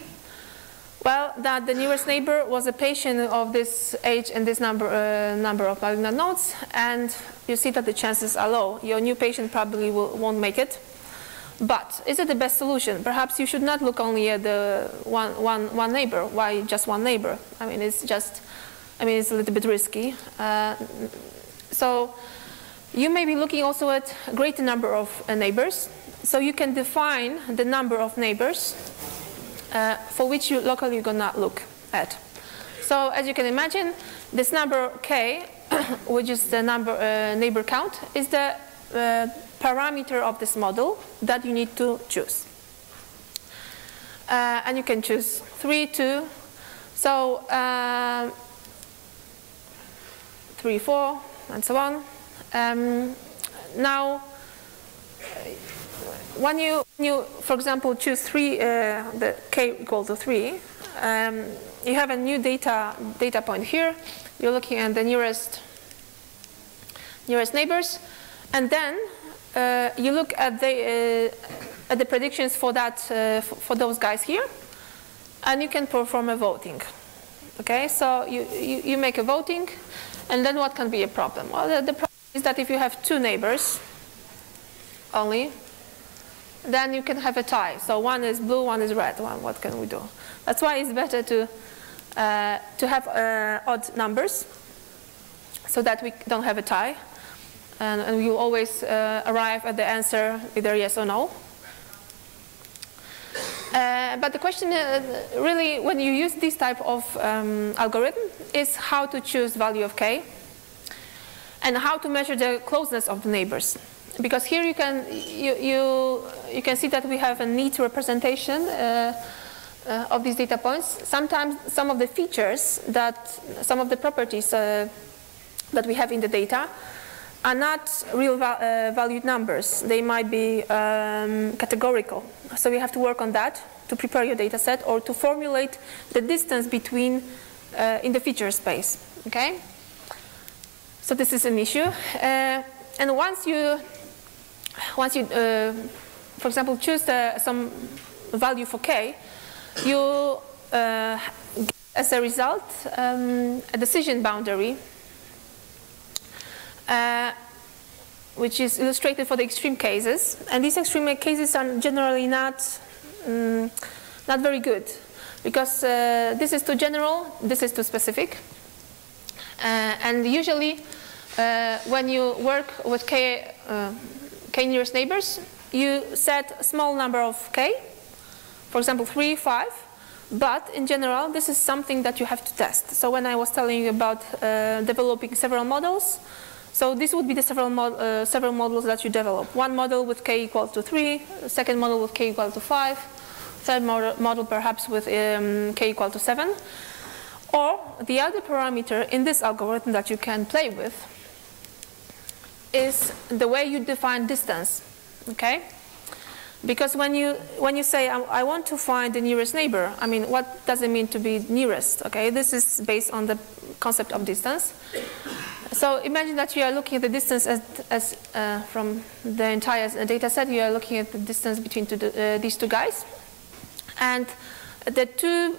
well, that the nearest neighbor was a patient of this age and this number of malignant nodes, and you see that the chances are low. Your new patient probably won't make it. But is it the best solution? Perhaps you should not look only at the one neighbor. Why just one neighbor? I mean, it's a little bit risky. So you may be looking also at a greater number of neighbors. So you can define the number of neighbors for which you locally you're gonna look at. So as you can imagine, this number k, which is the neighbor count, is the parameter of this model that you need to choose. And you can choose 3, 2, so 3, 4, and so on. Now, when you, for example, choose 3, the k equal to 3, you have a new data point here. You're looking at the nearest neighbors, and then you look at the predictions for for those guys here, and you can perform a voting. Okay, so you make a voting, and then what can be a problem? Well, the problem is that if you have 2 neighbors only, then you can have a tie. So one is blue, one is red. Well, what can we do? That's why it's better to have odd numbers, so that we don't have a tie. And we will always arrive at the answer either yes or no. But the question really, when you use this type of algorithm, is how to choose value of k and how to measure the closeness of the neighbors. Because here you can see that we have a neat representation of these data points. Sometimes some of the features some of the properties that we have in the data are not real valued numbers. They might be categorical. So you have to work on that to prepare your data set or to formulate the distance between in the feature space. Okay? So this is an issue. And once you, for example, choose some value for k, you get as a result a decision boundary, which is illustrated for the extreme cases. And these extreme cases are generally not very good, because this is too general, this is too specific. And usually when you work with k nearest neighbors, you set a small number of k, for example 3, 5, but in general this is something that you have to test. So when I was telling you about developing several models, so this would be the several models that you develop. One model with k equal to 3, second model with k equal to 5, third model perhaps with k equal to 7. Or the other parameter in this algorithm that you can play with is the way you define distance. Okay? Because when you say I want to find the nearest neighbor, I mean, what does it mean to be nearest? Okay, this is based on the concept of distance. So imagine that you are looking at the distance as from the entire data set. You are looking at the distance between these two guys, and the two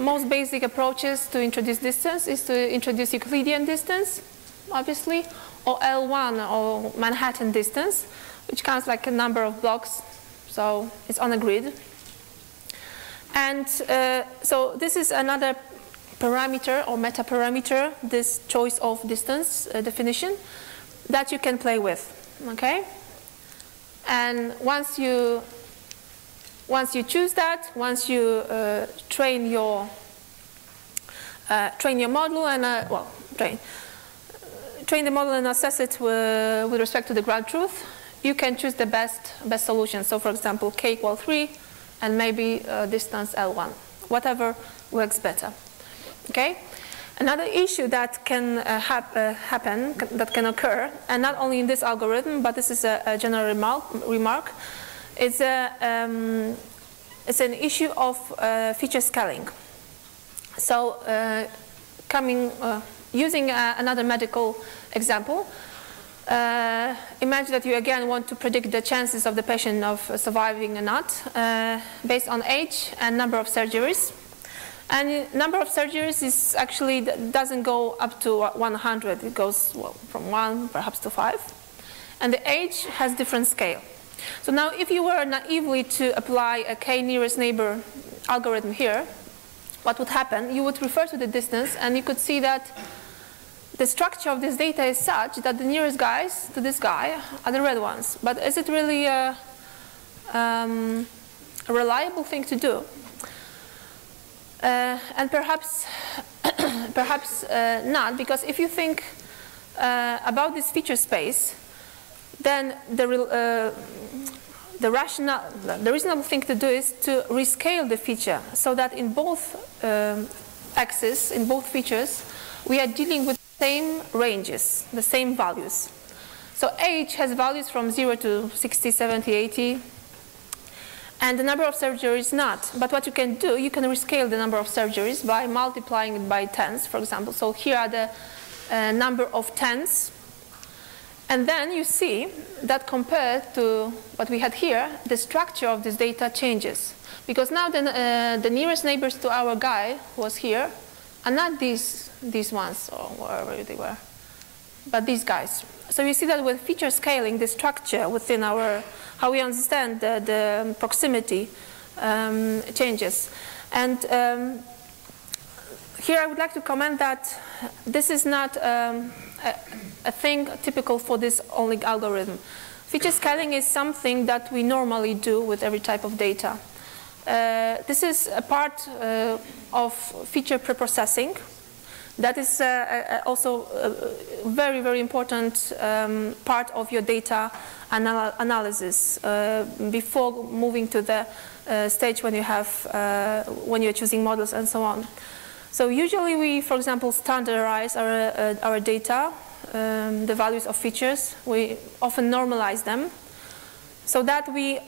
most basic approaches to introduce distance is to introduce Euclidean distance, obviously, or L1 or Manhattan distance, which counts like a number of blocks, so it's on a grid. And so this is another parameter or meta-parameter, this choice of distance definition, that you can play with, okay? And once you choose that, once you train your model and train. Train the model and assess it with respect to the ground truth. You can choose the best solution. So for example, k equal 3 and maybe distance L1, whatever works better. Okay? Another issue that can happen, that can occur, and not only in this algorithm, but this is a general remark, it's an issue of feature scaling. So using another medical example, imagine that you again want to predict the chances of the patient of surviving or not based on age and number of surgeries. And number of surgeries is actually doesn't go up to 100. It goes from 1 perhaps to 5. And the age has different scale. So now if you were naively to apply a k nearest neighbor algorithm here, what would happen? You would refer to the distance and you could see that the structure of this data is such that the nearest guys to this guy are the red ones. But is it really a reliable thing to do? And perhaps not, because if you think about this feature space, then the reasonable thing to do is to rescale the feature so that in both axes, in both features, we are dealing with the same ranges, the same values. So age has values from 0 to 60, 70, 80. And the number of surgeries not. But what you can do, you can rescale the number of surgeries by multiplying it by tens, for example. So here are the number of tens. And then you see that compared to what we had here, the structure of this data changes. Because now the nearest neighbors to our guy who was here are not these ones, or wherever they were, but these guys. So you see that with feature scaling, the structure within our, how we understand the proximity changes. And here I would like to comment that this is not a thing typical for this only algorithm. Feature scaling is something that we normally do with every type of data. This is a part of feature preprocessing. That is also a very, very important part of your data analysis before moving to the stage when you have, when you're choosing models and so on. So usually we, for example, standardize our data, the values of features. We often normalize them so that we,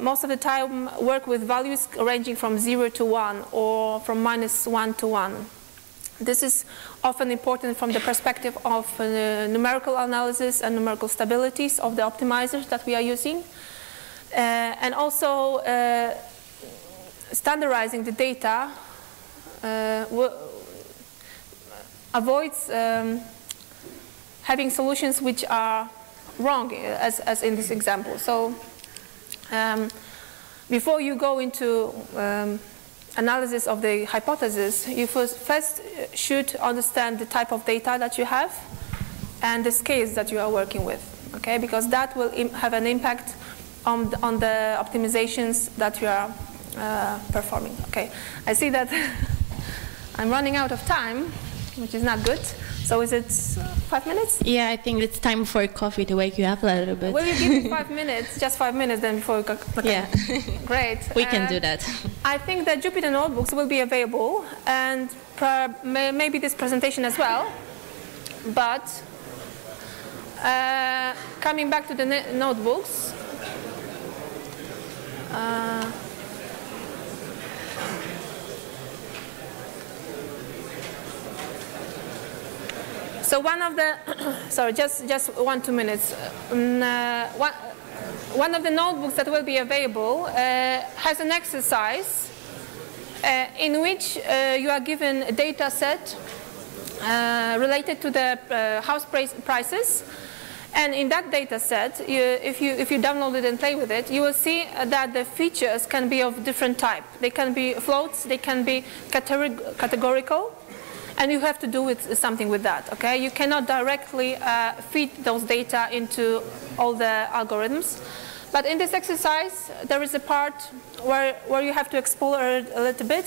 most of the time, work with values ranging from 0 to 1 or from -1 to 1. This is often important from the perspective of numerical analysis and numerical stabilities of the optimizers that we are using. And also standardizing the data avoids having solutions which are wrong, as in this example. So before you go into analysis of the hypothesis, you first should understand the type of data that you have and the scales that you are working with, okay? Because that will have an impact on the optimizations that you are performing, okay? I see that I'm running out of time, which is not good. So is it 5 minutes? Yeah, I think it's time for coffee to wake you up a little bit. Will you give me 5 minutes, just 5 minutes then before we go? Okay. Yeah. Great. We can do that. I think that Jupyter notebooks will be available, and maybe this presentation as well. But coming back to the notebooks, so one of the, sorry, just 1-2 minutes. One of the notebooks that will be available has an exercise in which you are given a data set related to the house prices. And in that data set, if you download it and play with it, you will see that the features can be of different type. They can be floats, they can be categorical. And you have to do something with that, okay? You cannot directly feed those data into all the algorithms. But in this exercise, there is a part where you have to explore a little bit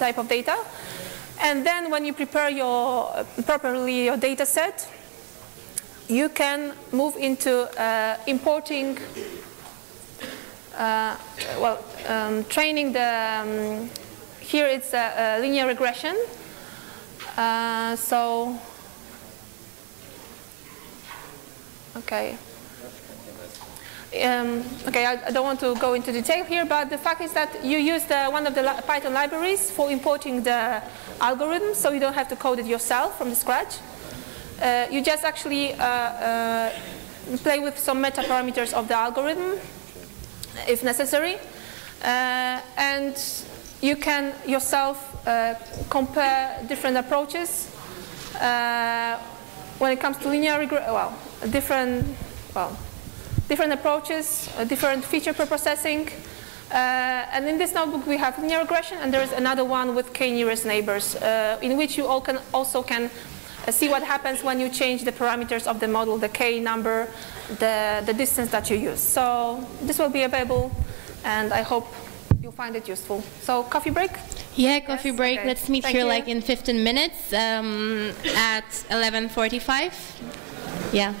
type of data. And then when you prepare properly your data set, you can move into importing, training the, here it's a linear regression. Okay. Okay, I don't want to go into detail here, but the fact is that you use one of the Python libraries for importing the algorithm, so you don't have to code it yourself from the scratch. You just actually play with some meta parameters of the algorithm, if necessary, and you can yourself compare different approaches when it comes to linear regression. Different approaches, different feature preprocessing. And in this notebook we have linear regression, and there is another one with k-nearest neighbors, in which you also can see what happens when you change the parameters of the model, the k number, the distance that you use. So this will be available, and I hope you'll find it useful. So coffee break? Yeah, coffee break. Okay. Let's meet here like in 15 minutes at 11:45. Yeah.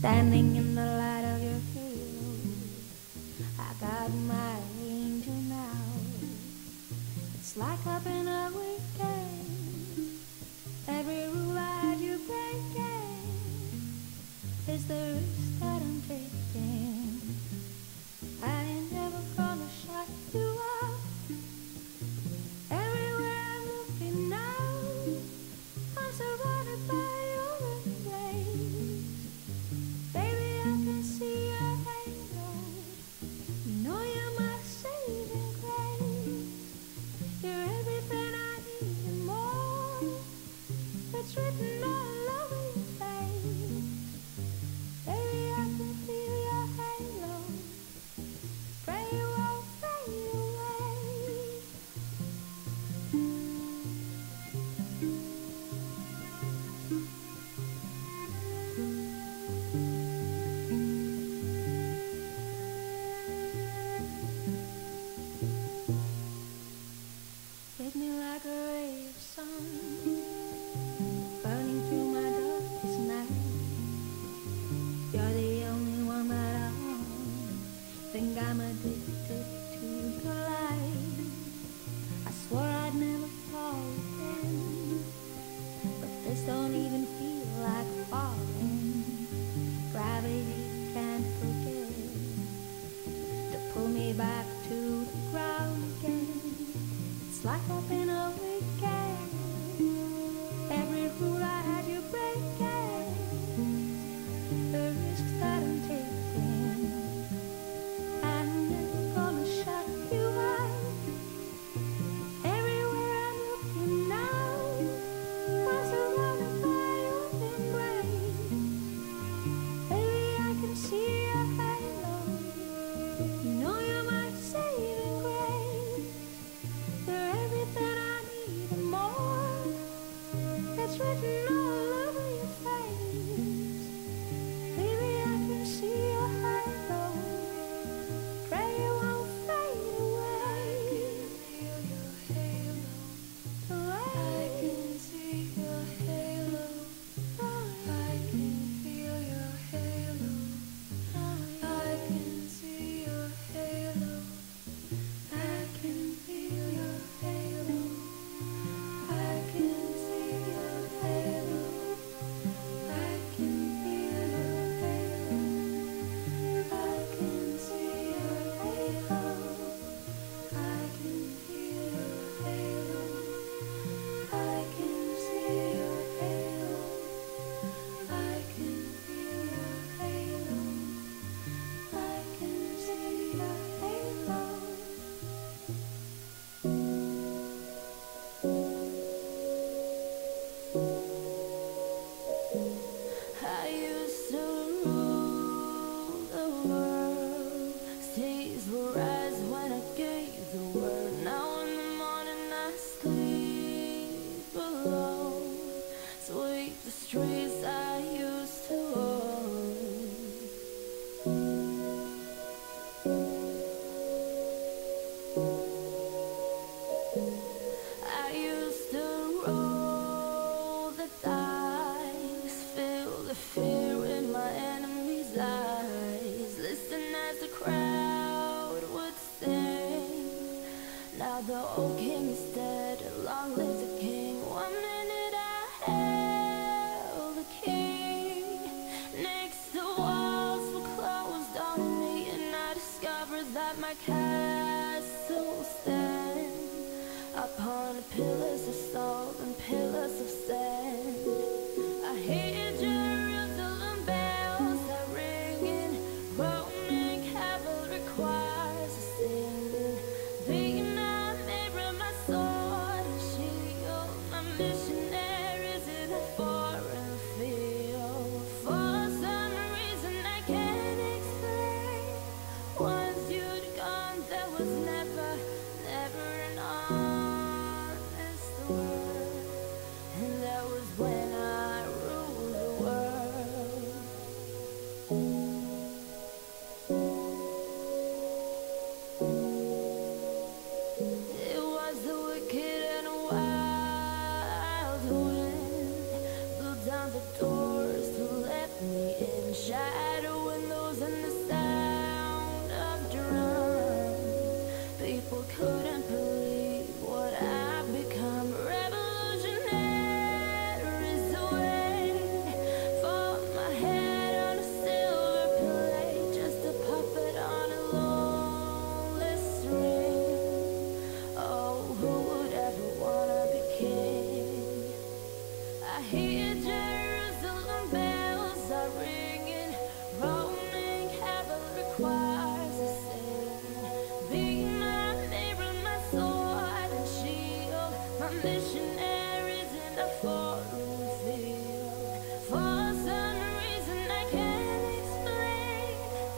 Standing in the light of your halo, I got my angel now. It's like I've been a weekend. Every rule I do breaking is the risk that I'm taking. I ain't never gonna shut you up. Everywhere I'm looking now, I'm surrounded by your embrace. Baby, I can It's like up in a weekend. Every rule I had you breaking. The risks that I'm taking, I'm never gonna shut you out. Everywhere I'm looking now, I'm surrounded by your embrace. Baby, I can see your halo. You know you're my saving grace. You're everything I need and more. It's written all over your face. Baby, I can see your halo. Pray you won't fade away. I can see your halo. I can feel your halo. I can see your halo. I can feel your halo. I can see your halo. I can feel your halo. I can see your halo. I can feel your halo. I can see your halo. I can feel your halo. I can see your halo. I used to rule the world. Seas will rise when I gave the word. Now in the morning I sleep alone. Sweep the streets I used to own. I used to roll the dice, feel the fear in my enemy's eyes, listen as the crowd would sing. Now the old king is dead, long live the king. 1 minute I held the king. Next the walls were closed on me, and I discovered that my castle stands upon pillars of salt and pillars of sand. I hear Jerusalem bells are ringing, Roman cavalry choirs are singing. Being my mirror, my sword and shield, my missionaries in a foreign field. For some reason I can't explain, once you'd gone there was never, never an honest word. And that was when I ruled the world. It was the wicked and wild wind blew down the doors to let me in. Shadow windows and the sound of drums. People couldn't believe what I've become. Revolutionaries wait for my head on a silver plate, just a puppet on a lonely string. Oh, who would ever wanna be king? I hear Jerusalem bells are ringing, Roman cavalry choirs are singing. Be my mirror, my sword and shield, my missionaries in a foreign field. For some reason I can't explain,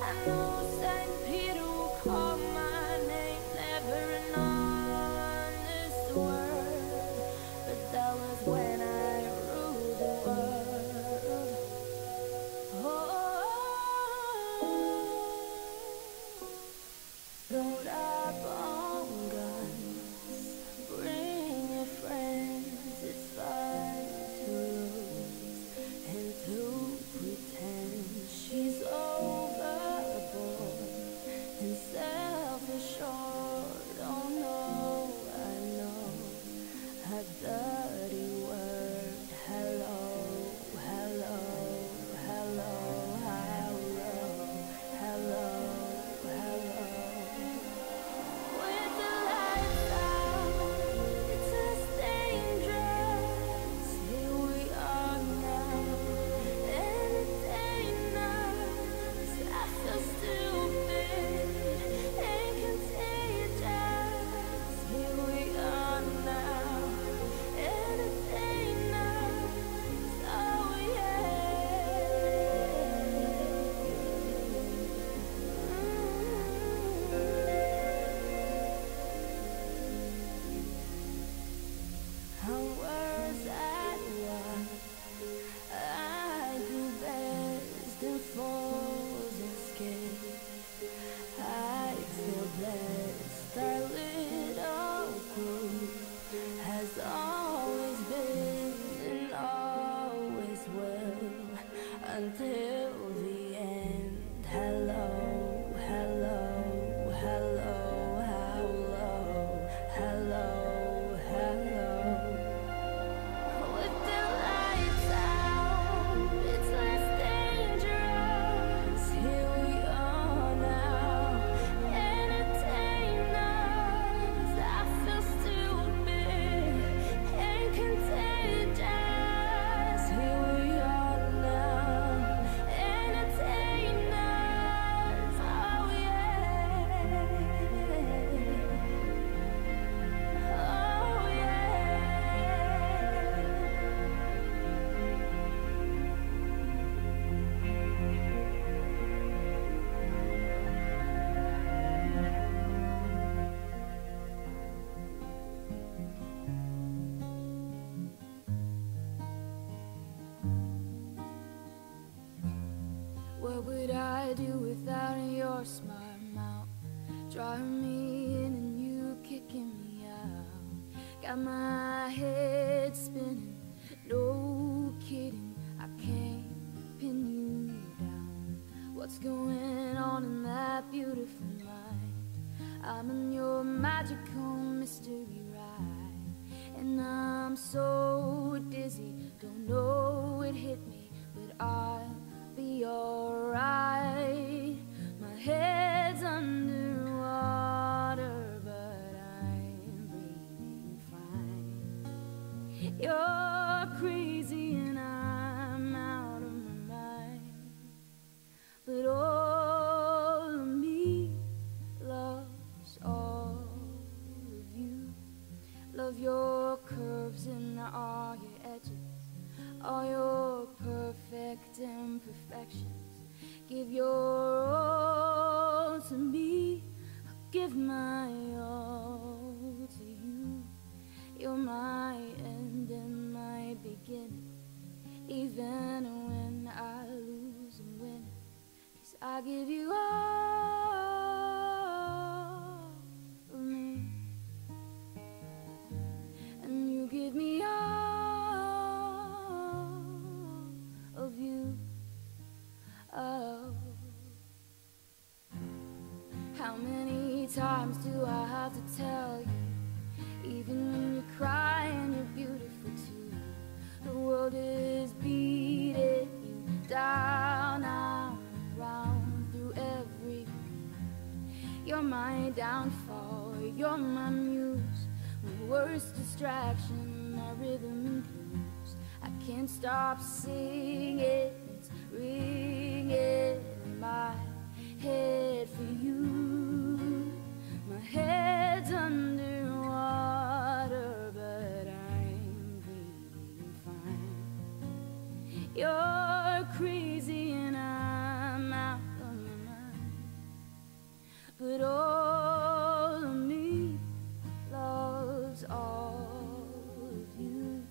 I know Saint Peter will call my name. Never an honest word, but that was when I ruled the world. Load up on guns, bring your friends. It's fun to lose and to pretend. She's overboard and self-assured. Oh no, I know a dirty word. Hello, hello, hello, hello, hello, hello. Got my head spinning, no kidding, I can't pin you down. What's going on in that beautiful mind? I'm in your magical mystery ride, and I'm so dizzy, don't know it hit me, but I'll be alright. My head's underwater, but I'm breathing fine. You're crazy and I'm out of my mind, but all of me loves all of you. Love your curves and all your edges, all your perfect imperfections. Give your all to me, I'll give my all to you. You're my end and my beginning, even when I lose and win. 'Cause I give you all of me, and you give me all of you. Oh, how many times do I have to tell you? Even when you cry and you're beautiful too, the world is beating you down, out, around, through every mood. You're my downfall, you're my muse, my worst distraction, my rhythm and blues. I can't stop singing, it's ringing in my head for you. My head's underwater, but I'm breathing fine. You're crazy and I'm out of my mind, but all of me loves all of you.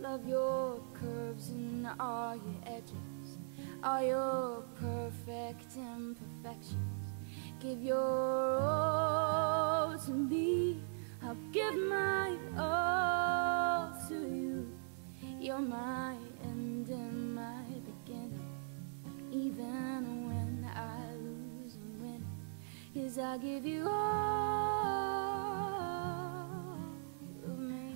Love your curves and all your edges, all your perfect imperfections. Give your all to me, I'll give my all to you. You're my end and my beginning, even when I lose and win. 'Cause I give you all of me,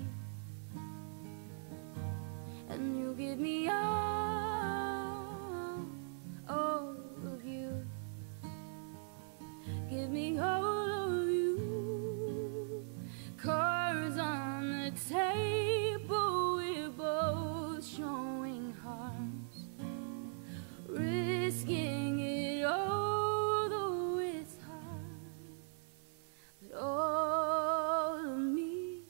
and you give me all of you. Give me all of you. Cards on the table, we're both showing hearts, risking it all, though it's hard. But all of me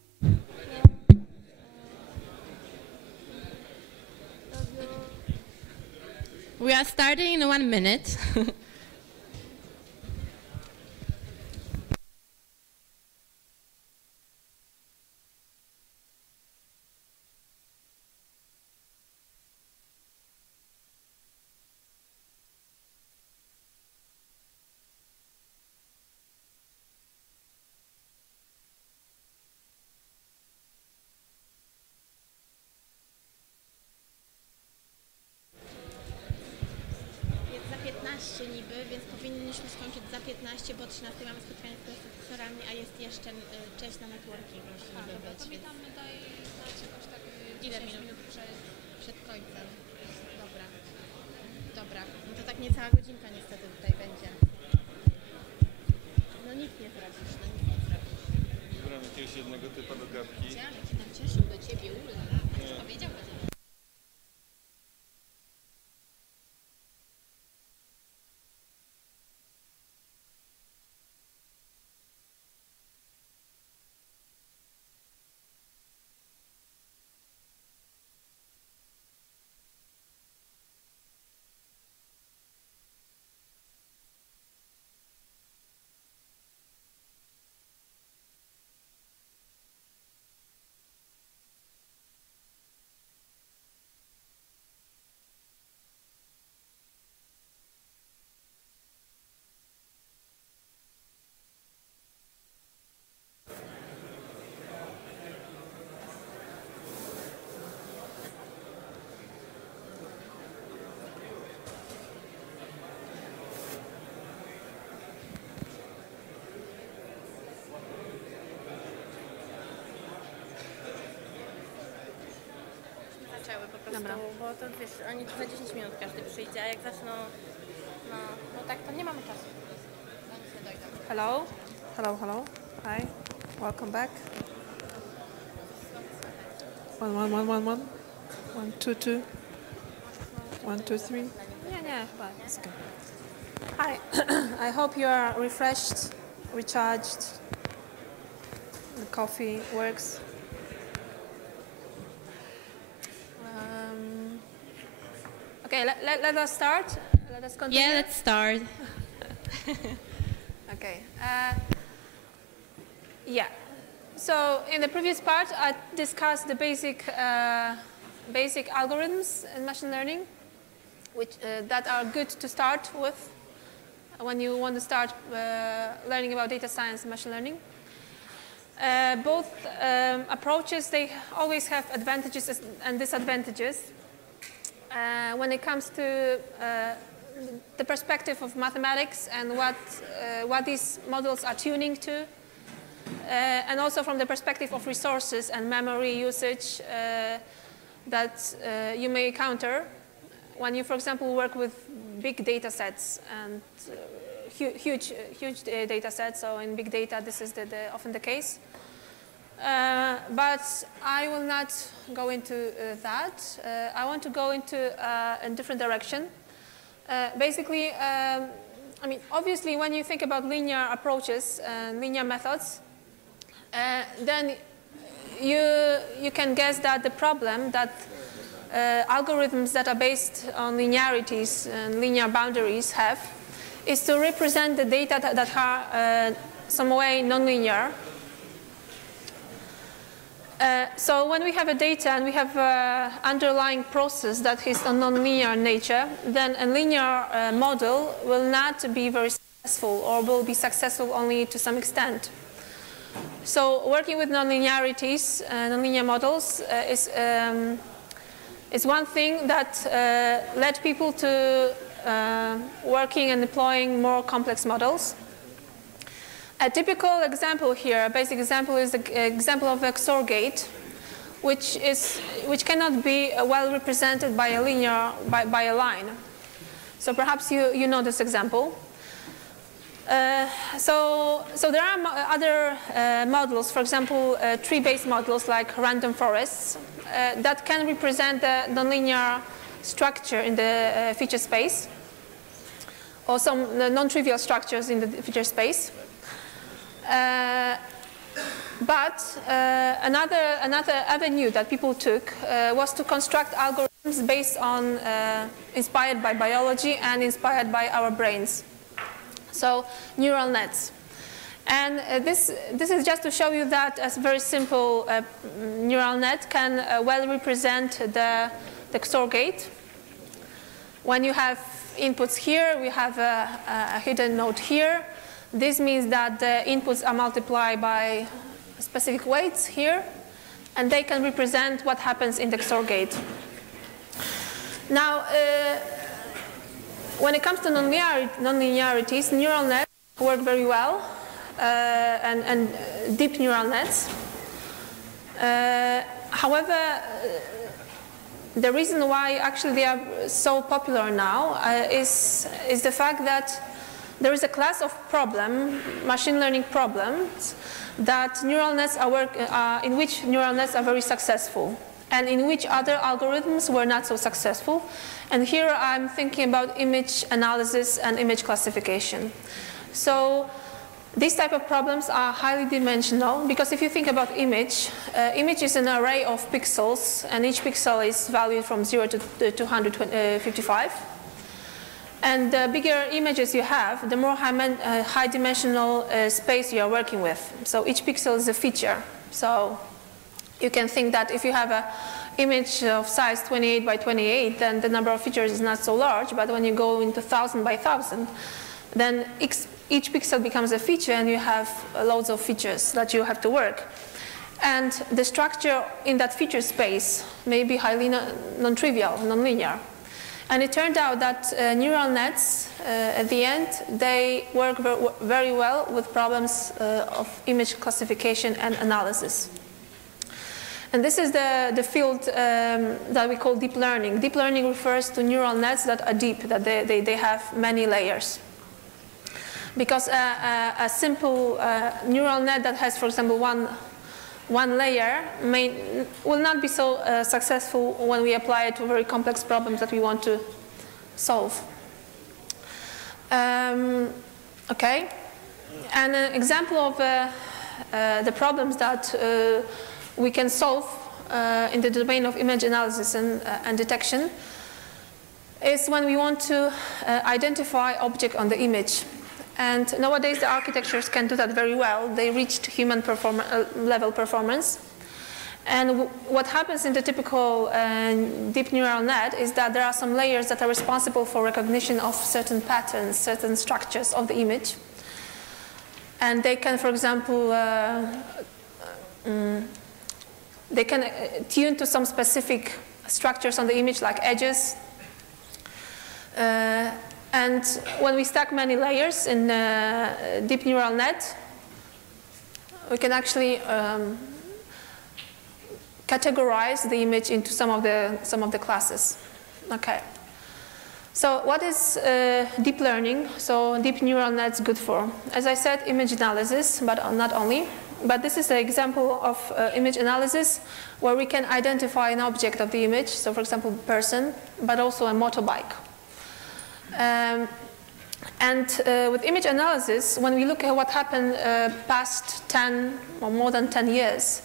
love your. We are starting in 1 minute. Niby, więc powinniśmy skończyć za 15, bo 13 mamy spotkanie z profesorami, a jest jeszcze część na networking. Dobra, to mi tam daj znać jakoś tak ile 10 minut minut przed końcem. Dobra. Dobra. No to tak niecała godzinka niestety tutaj będzie. No nic nie zrobisz, no nic nie zrobisz. Wybrałem jakiegoś jednego typa do gadki. Widziałam, jak się tam cieszył do ciebie, ulala. Powiedział chociaż. prostu, Dobra. bo to wiesz, oni za 10 minut każdy przyjdzie, a jak zaczną, no tak, to nie mamy czasu. Oni się dojdą. Hello? Hello, hello. Hi. Welcome back. 1, 1, 1, 1, 1. 1, 2, 2. 1, 2, 3. Yeah, but it's good. Hi. I hope you are refreshed, recharged. The coffee works. Okay, let us start. Let us continue. Yeah, let's start. Okay. Yeah. So in the previous part, I discussed the basic algorithms in machine learning, which that are good to start with when you want to start learning about data science and machine learning. Both approaches, they always have advantages and disadvantages. When it comes to the perspective of mathematics and what these models are tuning to, and also from the perspective of resources and memory usage that you may encounter when you, for example, work with big data sets and huge data sets. So in big data, this is often the case. But I will not go into that. I want to go into a different direction. Basically, I mean, obviously, when you think about linear approaches and linear methods, then you can guess that the problem that algorithms that are based on linearities and linear boundaries have is to represent the data that are some way nonlinear. So when we have a data and we have an underlying process that is of nonlinear nature, then a linear model will not be very successful or will be successful only to some extent. So working with nonlinearities, nonlinear models is one thing that led people to working and deploying more complex models. A typical example here, a basic example, is the example of a XOR gate, which cannot be well represented by a by a line. So perhaps you know this example. So there are other models, for example, tree-based models like random forests that can represent the nonlinear structure in the feature space, or some non-trivial structures in the feature space. But another avenue that people took was to construct algorithms based on inspired by biology and inspired by our brains. So neural nets. And this is just to show you that a very simple neural net can well represent the XOR gate. When you have inputs here, we have a hidden node here. This means that the inputs are multiplied by specific weights here, and they can represent what happens in the XOR gate. Now, when it comes to nonlinearities, neural nets work very well, and deep neural nets. However, the reason why actually they are so popular now is the fact that there is a class of machine learning problems, that neural nets in which neural nets are very successful, and in which other algorithms were not so successful. And here I'm thinking about image analysis and image classification. So these type of problems are highly dimensional, because if you think about image is an array of pixels, and each pixel is valued from 0 to 255. And the bigger images you have, the more high dimensional space you are working with. So each pixel is a feature. So you can think that if you have an image of size 28 by 28, then the number of features is not so large. But when you go into 1,000 by 1,000, then each pixel becomes a feature, and you have loads of features that you have to work. And the structure in that feature space may be highly non-trivial, non-linear. And it turned out that neural nets, at the end, they work very well with problems of image classification and analysis. And this is the field that we call deep learning. Deep learning refers to neural nets that are deep, that they have many layers. Because a simple neural net that has, for example, one layer will not be so successful when we apply it to very complex problems that we want to solve. Okay, and an example of the problems that we can solve in the domain of image analysis and detection is when we want to identify object on the image. And nowadays the architectures can do that very well. They reached human level performance. And what happens in the typical deep neural net is that there are some layers that are responsible for recognition of certain patterns, certain structures of the image. And they can, for example, they can tune to some specific structures on the image, like edges. And when we stack many layers in deep neural net, we can actually categorize the image into some of the classes. Okay. So what is deep learning? So deep neural nets good for? As I said, image analysis, but not only. But this is an example of image analysis where we can identify an object of the image. So for example, person, but also a motorbike. With image analysis, when we look at what happened past 10 or more than 10 years,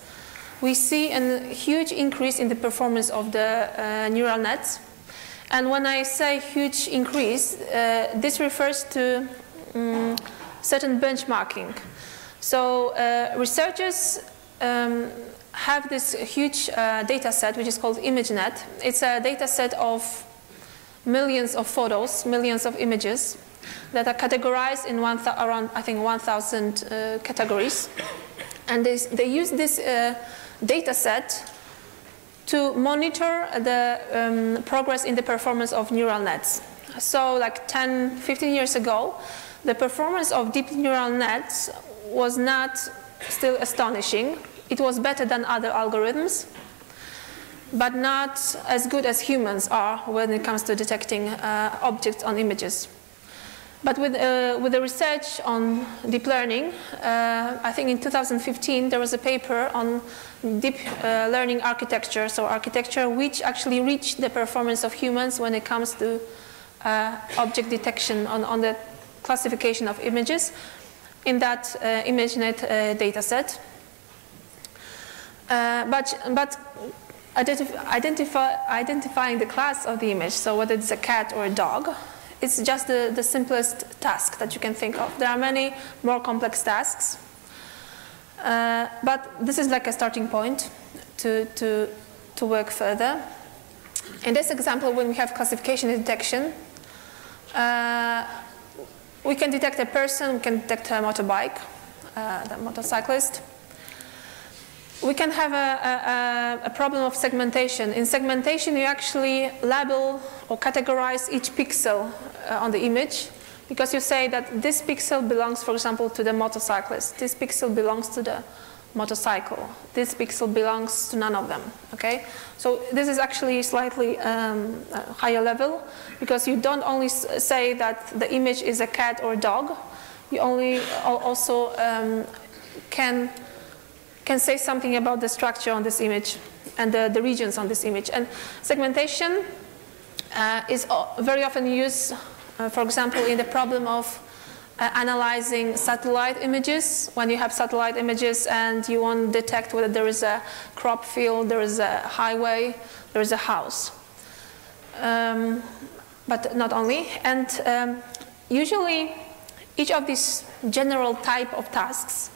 we see a huge increase in the performance of the neural nets. And when I say huge increase, this refers to certain benchmarking. So researchers have this huge data set, which is called ImageNet. It's a data set of millions of photos, millions of images that are categorized in around, I think, 1,000 categories. And they use this data set to monitor the progress in the performance of neural nets. So like 10, 15 years ago, the performance of deep neural nets was not still astonishing. It was better than other algorithms, but not as good as humans are when it comes to detecting objects on images. But with the research on deep learning, I think in 2015 there was a paper on deep learning architecture, so architecture which actually reached the performance of humans when it comes to object detection on the classification of images in that ImageNet data set. But identifying the class of the image, so whether it's a cat or a dog, it's just the simplest task that you can think of. There are many more complex tasks, but this is like a starting point to work further. In this example, when we have classification and detection, we can detect a person, we can detect a motorbike, the motorcyclist. We can have a problem of segmentation. In segmentation, you actually label or categorize each pixel on the image, because you say that this pixel belongs, for example, to the motorcyclist. This pixel belongs to the motorcycle. This pixel belongs to none of them. Okay? So this is actually slightly higher level, because you don't only say that the image is a cat or a dog. You only also can say something about the structure on this image and the regions on this image. And segmentation is very often used, for example, in the problem of analyzing satellite images. When you have satellite images and you want to detect whether there is a crop field, there is a highway, there is a house. But not only. And usually each of these general type of tasks,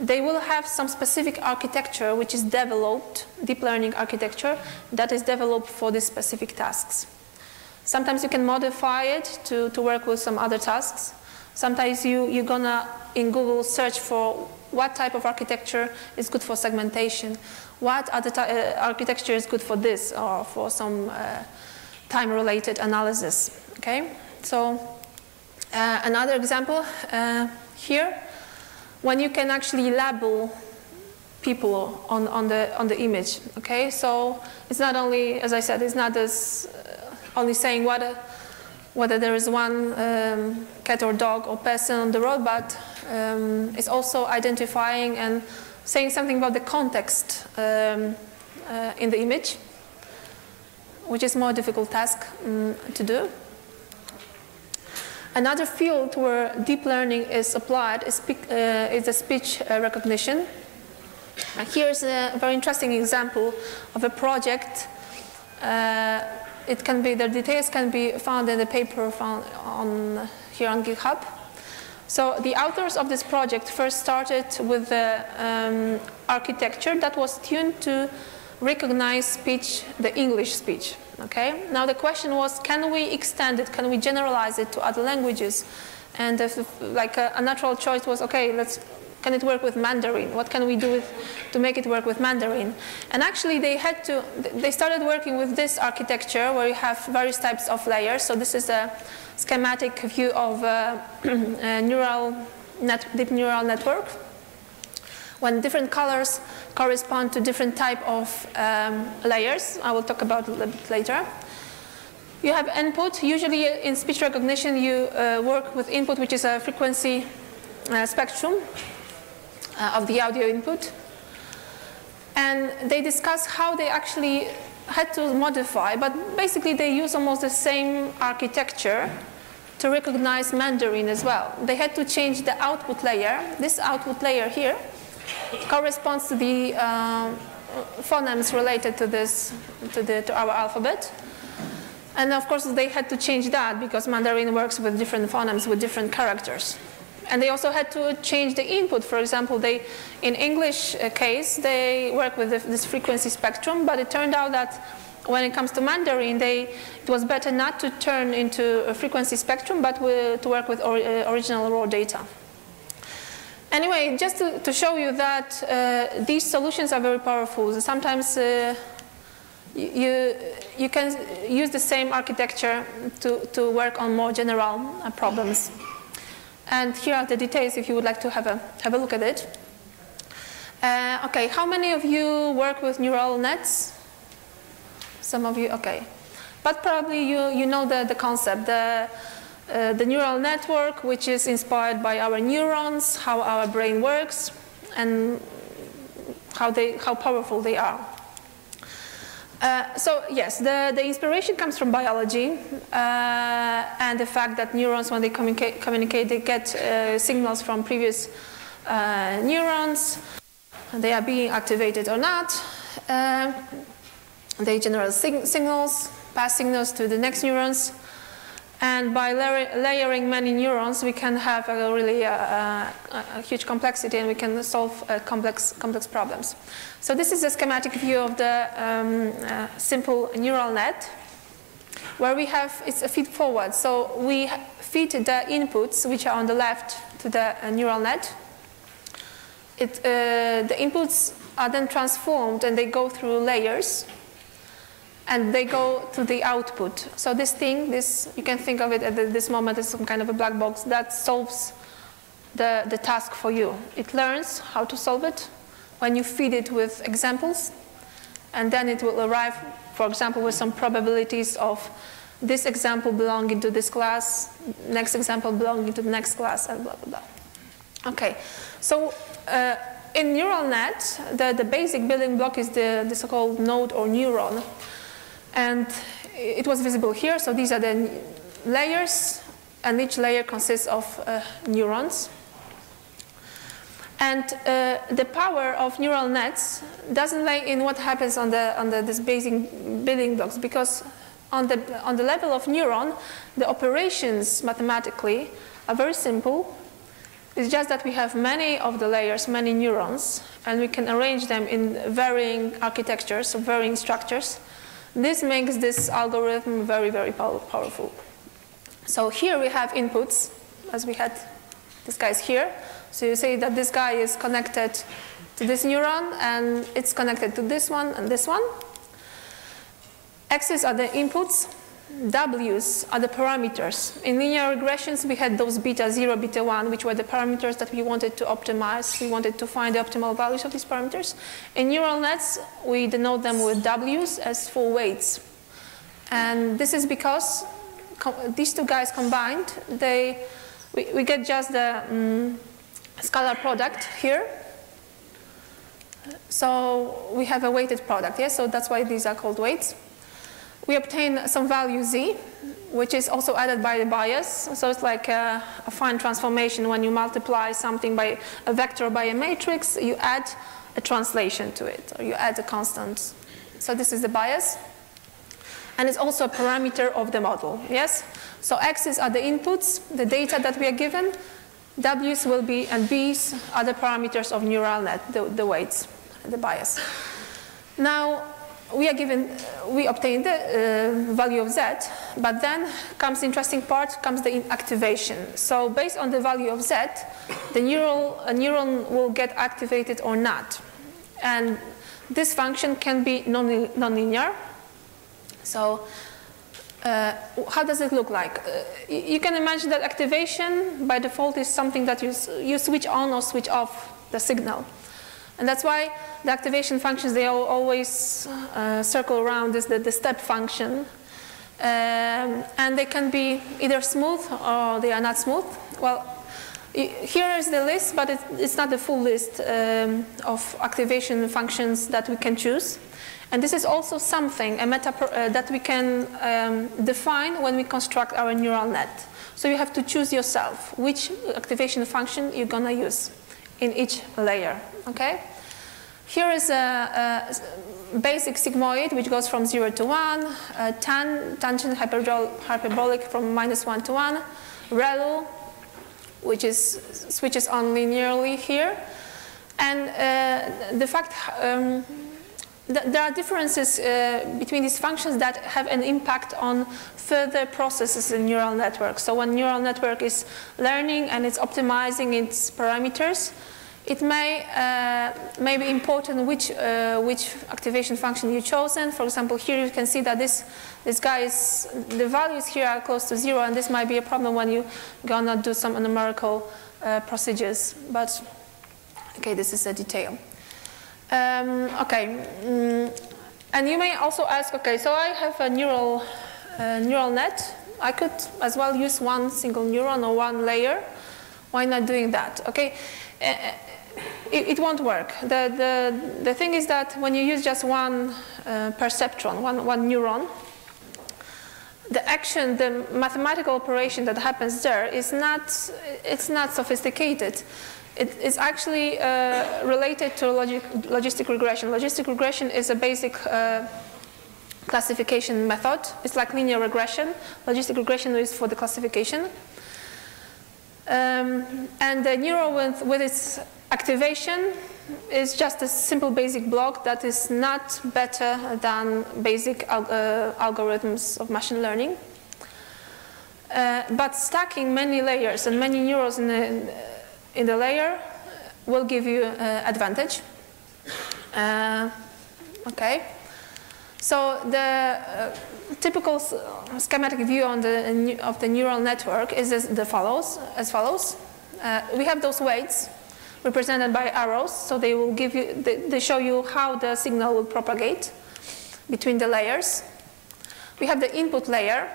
they will have some specific architecture which is developed, deep learning architecture, that is developed for these specific tasks. Sometimes you can modify it to work with some other tasks. Sometimes you're gonna, in Google, search for what type of architecture is good for segmentation, what other architecture is good for this, or for some time-related analysis. Okay? So another example here, when you can actually label people on the image. Okay, so it's not only, as I said, it's not as only saying whether there is one cat or dog or person on the road, but it's also identifying and saying something about the context in the image, which is a more difficult task to do. Another field where deep learning is applied is the speech recognition. Here's a very interesting example of a project. It can be, the details can be found in the paper found here on GitHub. So the authors of this project first started with the architecture that was tuned to recognize speech, the English speech. Okay. Now the question was, can we extend it? Can we generalize it to other languages? And a natural choice was, okay, can it work with Mandarin? What can we do to make it work with Mandarin? And actually they started working with this architecture where you have various types of layers. So this is a schematic view of a deep neural network. When different colors correspond to different type of layers, I will talk about it a little bit later. You have input. Usually in speech recognition, you work with input, which is a frequency spectrum of the audio input. And they discuss how they actually had to modify, but basically they use almost the same architecture to recognize Mandarin as well. They had to change the output layer. This output layer here corresponds to the phonemes related to our alphabet. And of course they had to change that because Mandarin works with different phonemes with different characters. And they also had to change the input. For example, in English case, they work with this frequency spectrum, but it turned out that when it comes to Mandarin, it was better not to turn into a frequency spectrum, but to work with original raw data. Anyway, just to show you that these solutions are very powerful. Sometimes you can use the same architecture to work on more general problems. And here are the details if you would like to have a look at it. Okay, how many of you work with neural nets? Some of you, okay. But probably you know the concept, the neural network, which is inspired by our neurons, how our brain works, and how powerful they are. So yes, the inspiration comes from biology and the fact that neurons, when they communicate they get signals from previous neurons. They are being activated or not. They generate signals, pass signals to the next neurons. And by layering many neurons, we can have a really a huge complexity, and we can solve complex problems. So this is a schematic view of the simple neural net, where we have, it's a feed forward. So we feed the inputs, which are on the left, to the neural net. The inputs are then transformed, and they go through layers. And they go to the output. So this thing, you can think of it at this moment as some kind of a black box that solves the task for you. It learns how to solve it when you feed it with examples, and then it will arrive, for example, with some probabilities of this example belonging to this class, next example belonging to the next class, and blah, blah, blah. Okay, so in neural net, the basic building block is the so-called node or neuron. And it was visible here, so these are the layers, and each layer consists of neurons. And the power of neural nets doesn't lay in what happens on this basic building blocks, because on the level of neuron, the operations mathematically are very simple. It's just that we have many of the layers, many neurons, and we can arrange them in varying architectures, so varying structures. This makes this algorithm very, very powerful. So here we have inputs, as we had this guy's here. So you say that this guy is connected to this neuron, and it's connected to this one and this one. X's are the inputs, W's are the parameters. In linear regressions, we had those beta 0, beta 1, which were the parameters that we wanted to optimize. We wanted to find the optimal values of these parameters. In neural nets, we denote them with W's as for weights. And this is because these two guys combined, we get just the scalar product here. So we have a weighted product, yes? So that's why these are called weights. We obtain some value z, which is also added by the bias. So it's like a fine transformation. When you multiply something by a vector by a matrix, you add a translation to it, or you add a constant. So this is the bias. And it's also a parameter of the model, yes? So x's are the inputs, the data that we are given. W's will be, and b's are the parameters of neural net, the weights, the bias. Now, we obtain the value of z, but then comes the interesting part, comes the activation. So based on the value of z, a neuron will get activated or not. And this function can be nonlinear. So how does it look like? You can imagine that activation by default is something that you switch on or switch off the signal. And that's why the activation functions, they always circle around the step function. And they can be either smooth or they are not smooth. Well, here is the list, but it's not the full list of activation functions that we can choose. And this is also something, a meta that we can define when we construct our neural net. So you have to choose yourself which activation function you're going to use in each layer. Okay? Here is a basic sigmoid, which goes from 0 to 1, tangent hyperbolic from -1 to 1, ReLU, which switches on linearly here. And the fact there are differences between these functions that have an impact on further processes in neural networks. So when neural network is learning and it's optimizing its parameters, it may be important which activation function you've chosen. For example, here you can see that this guy the values here are close to 0, and this might be a problem when you're gonna do some numerical procedures. But okay, this is a detail. And you may also ask, okay, so I have a neural net. I could as well use one single neuron or one layer. Why not doing that? Okay, it won't work. The thing is that when you use just one perceptron, one neuron, the mathematical operation that happens there it's not sophisticated. It's actually related to logistic regression. Logistic regression is a basic classification method. It's like linear regression. Logistic regression is for the classification. And the neuron with its activation is just a simple basic block that is not better than basic algorithms of machine learning. But stacking many layers and many neurons in the layer will give you advantage. Okay. So the typical schematic view of the neural network is as follows. We have those weights represented by arrows, so they will give you, they show you how the signal will propagate between the layers. We have the input layer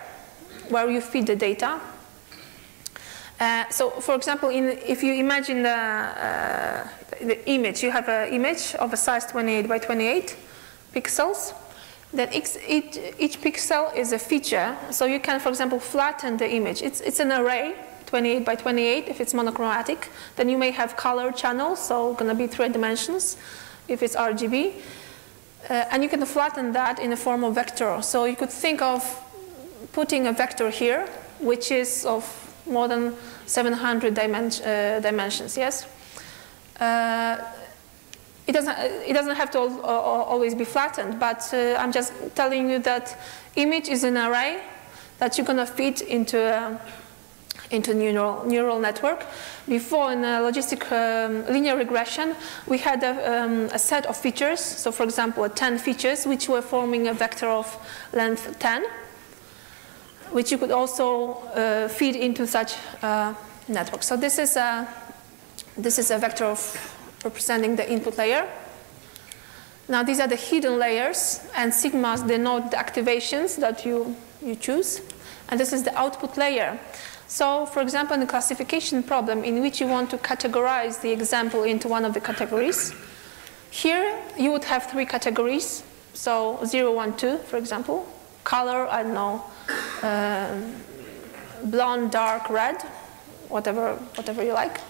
where you feed the data. So, for example, if you imagine the image, you have an image of a size 28 by 28 pixels. Then each pixel is a feature. So you can, for example, flatten the image. It's an array, 28 by 28, if it's monochromatic. Then you may have color channels, so going to be 3 dimensions, if it's RGB. And you can flatten that in the form of vector. So you could think of putting a vector here, which is of more than 700 dimensions, yes? It doesn't have to always be flattened, but I'm just telling you that image is an array that you're going to feed into neural network. Before, in a logistic linear regression, we had a set of features. So, for example, 10 features which were forming a vector of length 10. which you could also feed into such networks. So this is a vector of representing the input layer. Now these are the hidden layers, and sigmas denote the activations that you choose. And this is the output layer. So for example, in a classification problem in which you want to categorize the example into one of the categories, here you would have 3 categories. So 0, 1, 2, for example. Color, I don't know, blonde, dark, red, whatever you like.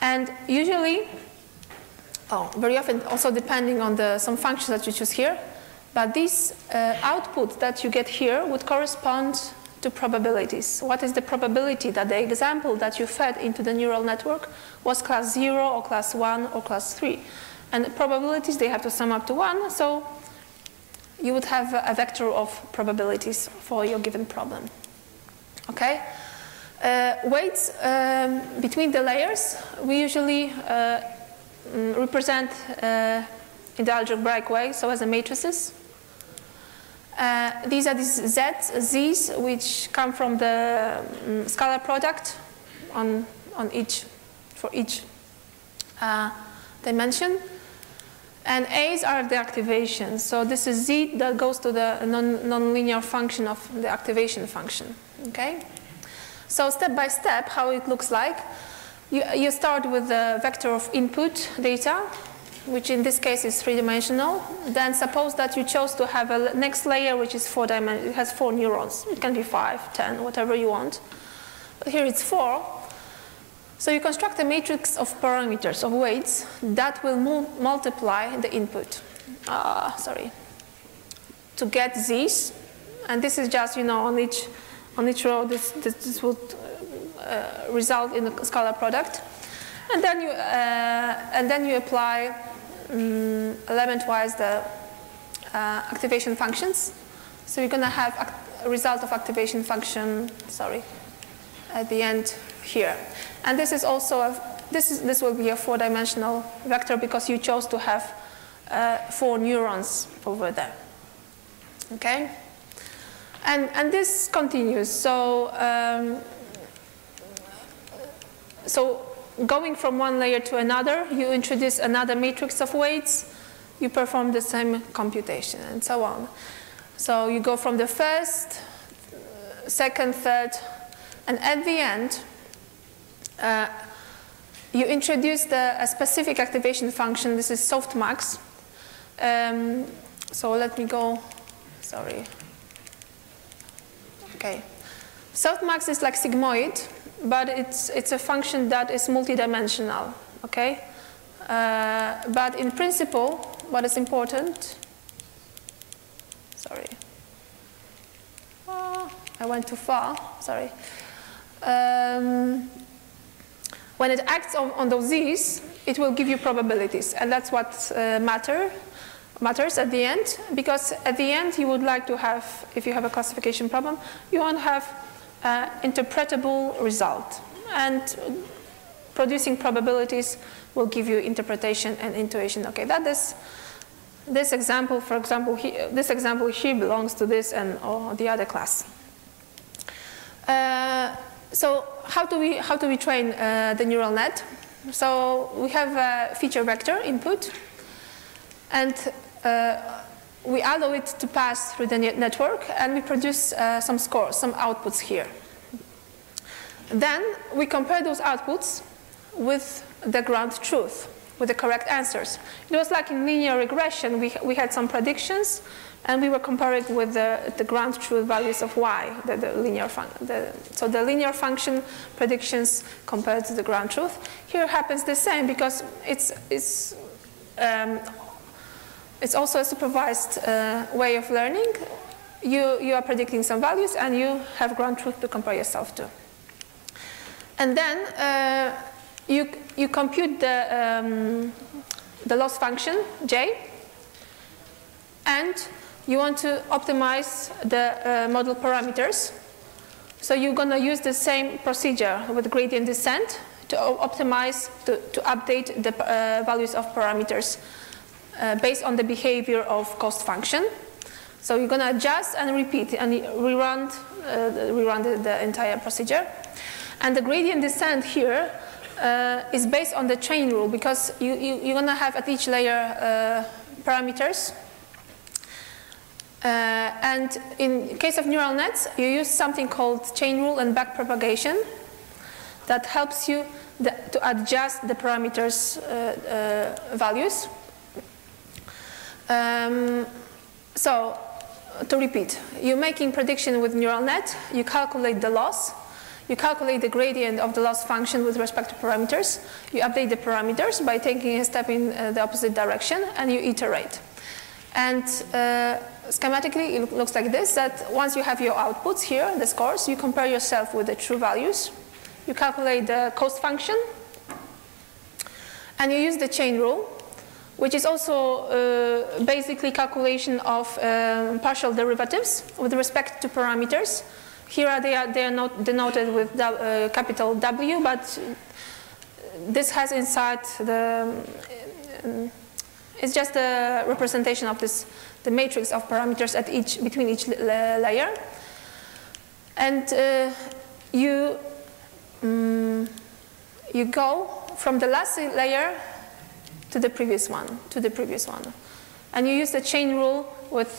And usually, very often also depending on some functions that you choose here, but this output that you get here would correspond to probabilities. What is the probability that the example that you fed into the neural network was class 0 or class 1 or class 3? And probabilities, they have to sum up to 1, so you would have a vector of probabilities for your given problem. Okay? Weights between the layers, we usually represent in the algebraic way, so as a matrices. These are these Z's, Z's, which come from the scalar product for each dimension. And A's are the activations. So this is Z that goes to the nonlinear function of the activation function. Okay? So step by step, how it looks like. You start with the vector of input data, which in this case is 3-dimensional. Then suppose that you chose to have a next layer which is 4-dimensional. It has 4 neurons. It can be 5, 10, whatever you want. But here it's 4. So you construct a matrix of parameters, of weights, that will multiply the input. To get these. And this is just, on each row, this would result in a scalar product. And then you apply element-wise the activation functions. So you're going to have a result of activation function, at the end here. And this is also this will be a 4-dimensional vector because you chose to have 4 neurons over there. Okay? And this continues. So going from one layer to another, you introduce another matrix of weights, you perform the same computation, and so on. So you go from the first, second, third, and at the end, you introduce a specific activation function. This is softmax. So let me go, Okay. Softmax is like sigmoid, but it's a function that is multidimensional, okay? But in principle, what is important, I went too far, when it acts on those Z's, it will give you probabilities, and that's what matters at the end, because at the end you would like to have, if you have a classification problem, you want to have interpretable result, and producing probabilities will give you interpretation and intuition. Okay, that is this example. For example, this example here belongs to this and the other class. So how do we train the neural net? So we have a feature vector input, and we allow it to pass through the network, and we produce some scores, some outputs here. Then we compare those outputs with the ground truth, with the correct answers. It was like in linear regression, we had some predictions, and we were comparing with the ground truth values of y, so the linear function predictions compared to the ground truth. Here happens the same, because it's also a supervised way of learning. You are predicting some values, and you have ground truth to compare yourself to. And then you compute the loss function, j, and you want to optimize the model parameters. So you're going to use the same procedure with gradient descent to optimize, to update the values of parameters based on the behavior of cost function. So you're going to adjust and repeat and rerun rerun the entire procedure. And the gradient descent here is based on the chain rule, because you're going to have at each layer parameters. And in case of neural nets, you use something called chain rule and backpropagation that helps you to adjust the parameters values. So, to repeat, you're making prediction with neural net, you calculate the loss, you calculate the gradient of the loss function with respect to parameters, you update the parameters by taking a step in the opposite direction, and you iterate. And schematically, it looks like this, that once you have your outputs here, the scores, you compare yourself with the true values, you calculate the cost function, and you use the chain rule, which is also basically calculation of partial derivatives with respect to parameters. Here they are not denoted with capital W, but this has inside it's just a representation of the matrix of parameters at between each layer. And you go from the last layer to the previous one, and you use the chain rule with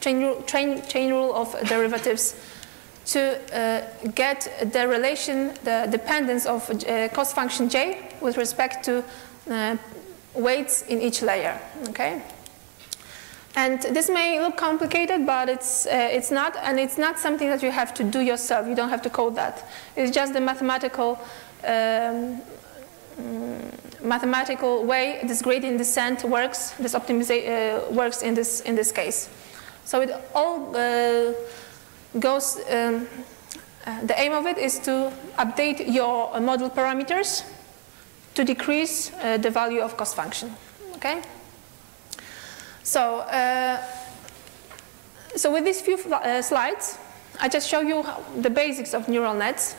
chain rule of derivatives to get the relation, the dependence of cost function J with respect to weights in each layer. Okay. And this may look complicated, but it's not, and it's not something that you have to do yourself. You don't have to code that. It's just the mathematical way this gradient descent works. This optimization works in this case. So it all goes. The aim of it is to update your model parameters to decrease the value of cost function. Okay. So, so with these few slides, I just show you the basics of neural nets.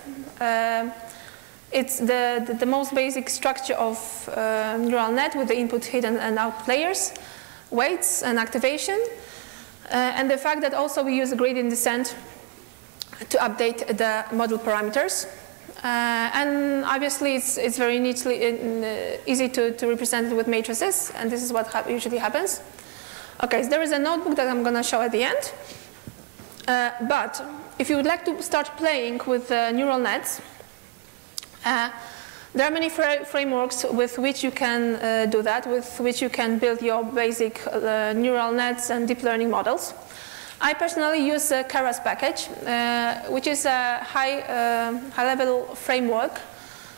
It's the most basic structure of neural net with the input, hidden, and out layers, weights, and activation, and the fact that also we use a gradient descent to update the model parameters. And obviously, it's very easy to represent it with matrices, and this is what usually happens. Okay, so there is a notebook that I'm going to show at the end. But if you would like to start playing with neural nets, there are many frameworks with which you can do that, with which you can build your basic neural nets and deep learning models. I personally use a Keras package, which is a high-level framework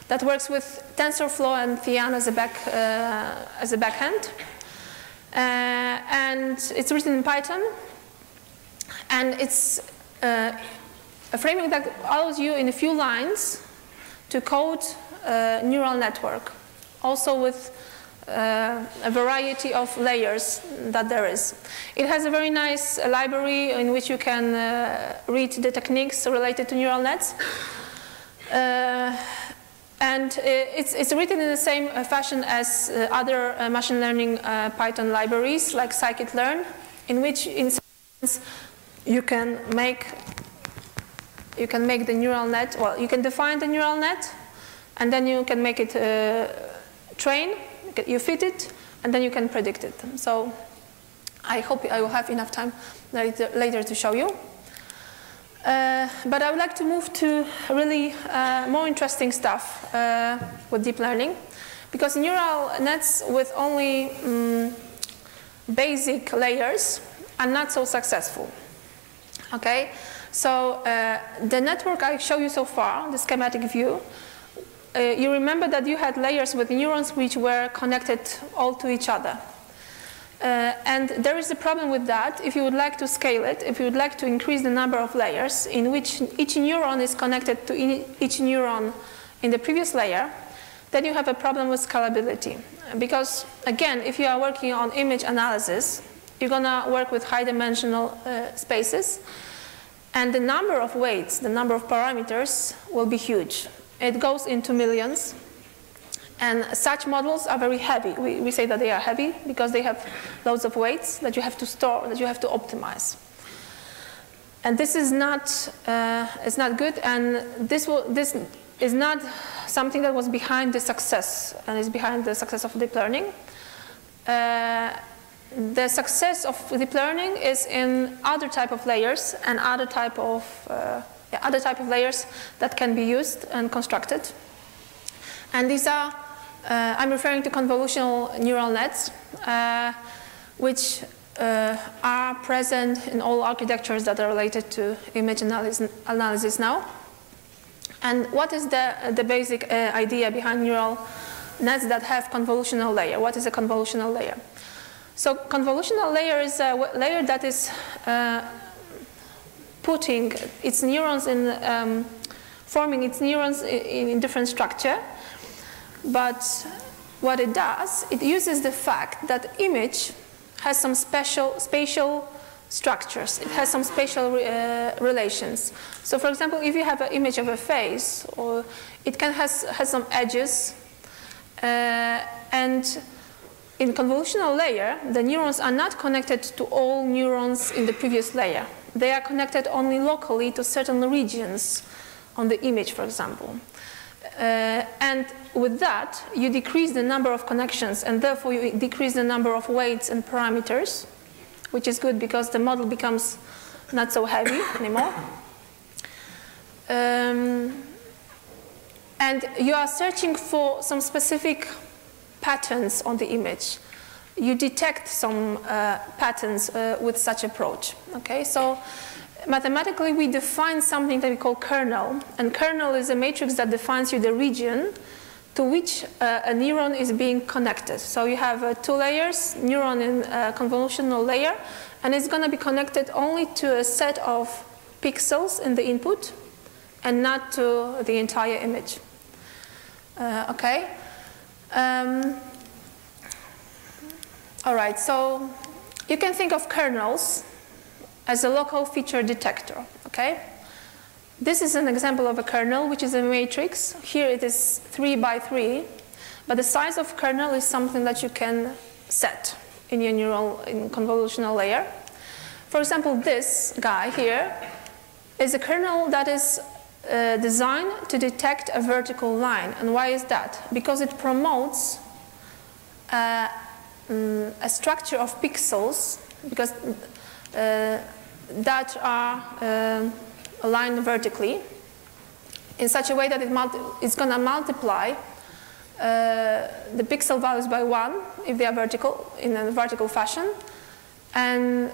that works with TensorFlow and Thean as a backend. And it's written in Python, and it's a framework that allows you in a few lines to code a neural network, also with a variety of layers that there is. It has a very nice library in which you can read the techniques related to neural nets. And it's written in the same fashion as other machine learning Python libraries like scikit-learn, in which, in some sense, you can make the neural net. Well, you can define the neural net, and then you can make it train. You fit it, and then you can predict it. So I hope I will have enough time later to show you. But I would like to move to really more interesting stuff with deep learning, because neural nets with only basic layers are not so successful. Okay, so the network I show you so far, the schematic view, you remember that you had layers with neurons which were connected all to each other. And there is a problem with that. If you would like to scale it, if you would like to increase the number of layers in which each neuron is connected to each neuron in the previous layer, then you have a problem with scalability. Because, again, if you are working on image analysis, you're going to work with high-dimensional spaces, and the number of weights, the number of parameters will be huge. It goes into millions. And such models are very heavy. We say that they are heavy because they have loads of weights that you have to store, that you have to optimize. And this is not good, and this is not something that was behind the success, and is behind the success of deep learning. The success of deep learning is in other type of layers and other type of layers that can be used and constructed. And these are, I'm referring to convolutional neural nets, which are present in all architectures that are related to image analysis now. And what is the basic idea behind neural nets that have convolutional layer? What is a convolutional layer? So convolutional layer is a layer that is putting its neurons in, forming its neurons in different structure. But what it does, it uses the fact that image has some spatial structures. It has some spatial relations. So for example, if you have an image of a face, or it can has some edges, and in convolutional layer, the neurons are not connected to all neurons in the previous layer. They are connected only locally to certain regions on the image, for example. And with that, you decrease the number of connections, and therefore you decrease the number of weights and parameters, which is good because the model becomes not so heavy anymore. And you are searching for some specific patterns on the image. You detect some patterns with such approach. Okay, so mathematically, we define something that we call kernel, and kernel is a matrix that defines you the region to which a neuron is being connected. So you have 2 layers, neuron in a convolutional layer, and it's going to be connected only to a set of pixels in the input, and not to the entire image. Okay. All right. So you can think of kernels as a local feature detector, okay? This is an example of a kernel, which is a matrix. Here it is 3 by 3, but the size of kernel is something that you can set in your convolutional layer. For example, this guy here is a kernel that is designed to detect a vertical line. And why is that? Because it promotes a structure of pixels, because that are aligned vertically in such a way that it's going to multiply the pixel values by 1 if they are vertical, in a vertical fashion, and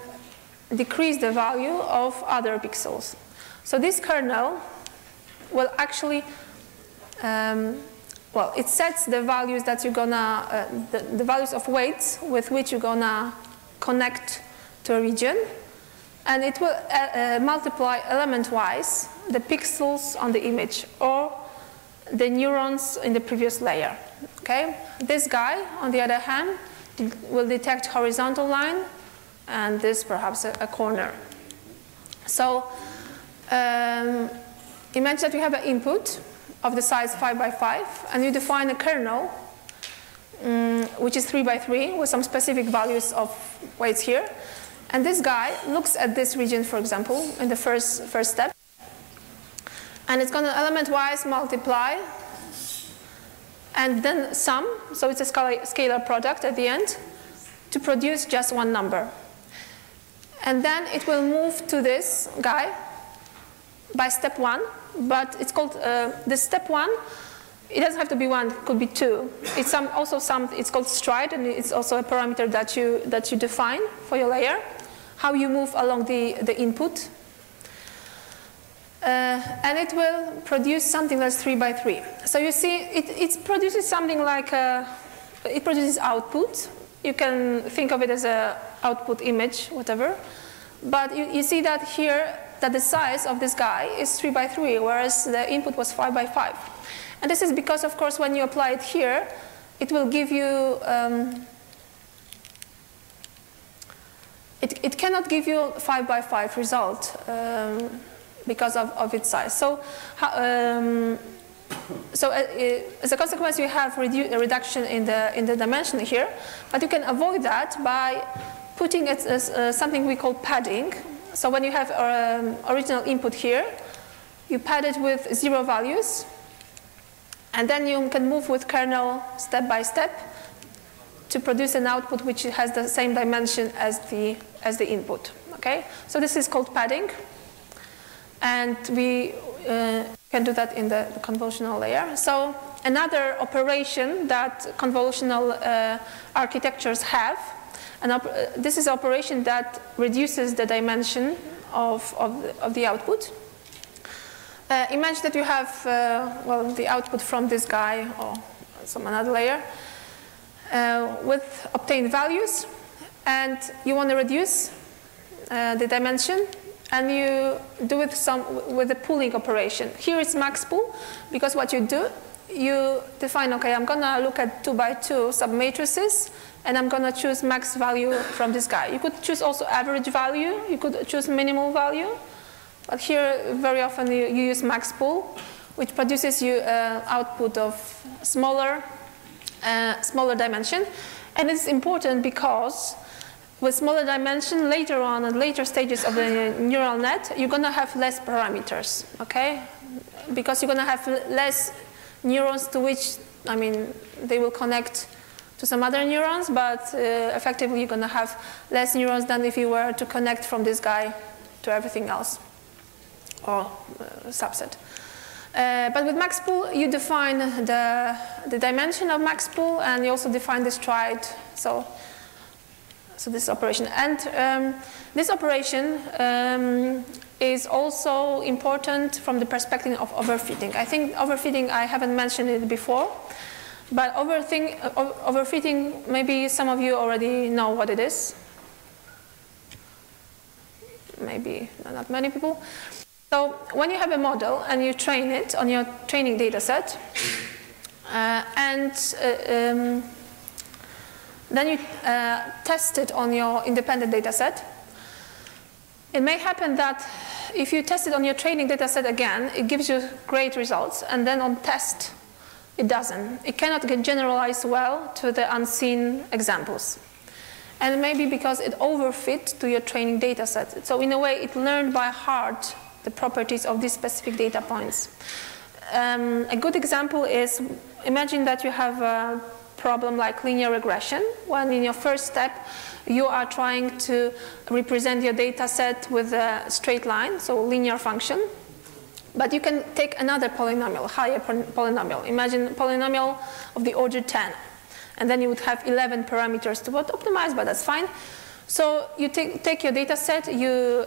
decrease the value of other pixels. So this kernel will actually, well, it sets the values that you're gonna, the values of weights with which you're gonna connect to a region, and it will multiply element-wise the pixels on the image or the neurons in the previous layer. Okay? This guy, on the other hand, will detect horizontal line, and this perhaps a corner. So imagine that you have an input of the size 5 by 5, and you define a kernel which is 3 by 3 with some specific values of weights here. And this guy looks at this region, for example, in the first step, and it's going to element-wise multiply and then sum, so it's a scalar product at the end, to produce just one number. And then it will move to this guy by step 1, but it's called, this step 1, it doesn't have to be 1, it could be 2. It's it's called stride, and it's also a parameter that you define for your layer, how you move along the input. And it will produce something that's 3 by 3. So you see, it produces something like, it produces output. You can think of it as an output image, whatever. But you see that here, that the size of this guy is 3 by 3, whereas the input was 5 by 5. And this is because, of course, when you apply it here, it will give you, it cannot give you 5 by 5 result because of its size. So, as a consequence, you have a reduction in the dimension here, but you can avoid that by putting it as something we call padding, So when you have original input here, you pad it with 0 values, and then you can move with kernel step by step to produce an output which has the same dimension as the input. Okay? So this is called padding, and we can do that in the convolutional layer. So another operation that convolutional architectures have, and this is an operation that reduces the dimension of the output. Imagine that you have well, the output from this guy or some another layer with obtained values, and you want to reduce the dimension, and you do it with a pooling operation. Here it's max pool, because what you do, you define, okay, I'm going to look at 2 by 2 submatrices, and I'm going to choose max value from this guy. You could choose also average value, you could choose minimal value, but here very often you use max pool, which produces you output of smaller dimension. And it's important because with smaller dimension, later on at later stages of the neural net, you're going to have less parameters, okay? Because you're going to have less neurons to which, I mean, they will connect to some other neurons, but effectively you're going to have less neurons than if you were to connect from this guy to everything else, or subset. But with max pool, you define the dimension of max pool, and you also define the stride. So this operation. And this operation is also important from the perspective of overfitting. I think overfitting, I haven't mentioned it before, but overfitting, maybe some of you already know what it is. Maybe not many people. So when you have a model and you train it on your training data set, then you test it on your independent data set, it may happen that if you test it on your training data set again, it gives you great results, and then on test, it doesn't. It cannot get generalized well to the unseen examples. And maybe because it overfit to your training data set. So in a way, it learned by heart the properties of these specific data points. A good example is, imagine that you have a problem like linear regression, when in your first step, you are trying to represent your data set with a straight line, so linear function. But you can take another polynomial, higher polynomial. Imagine a polynomial of the order 10. And then you would have 11 parameters to optimize, but that's fine. So you take your data set, you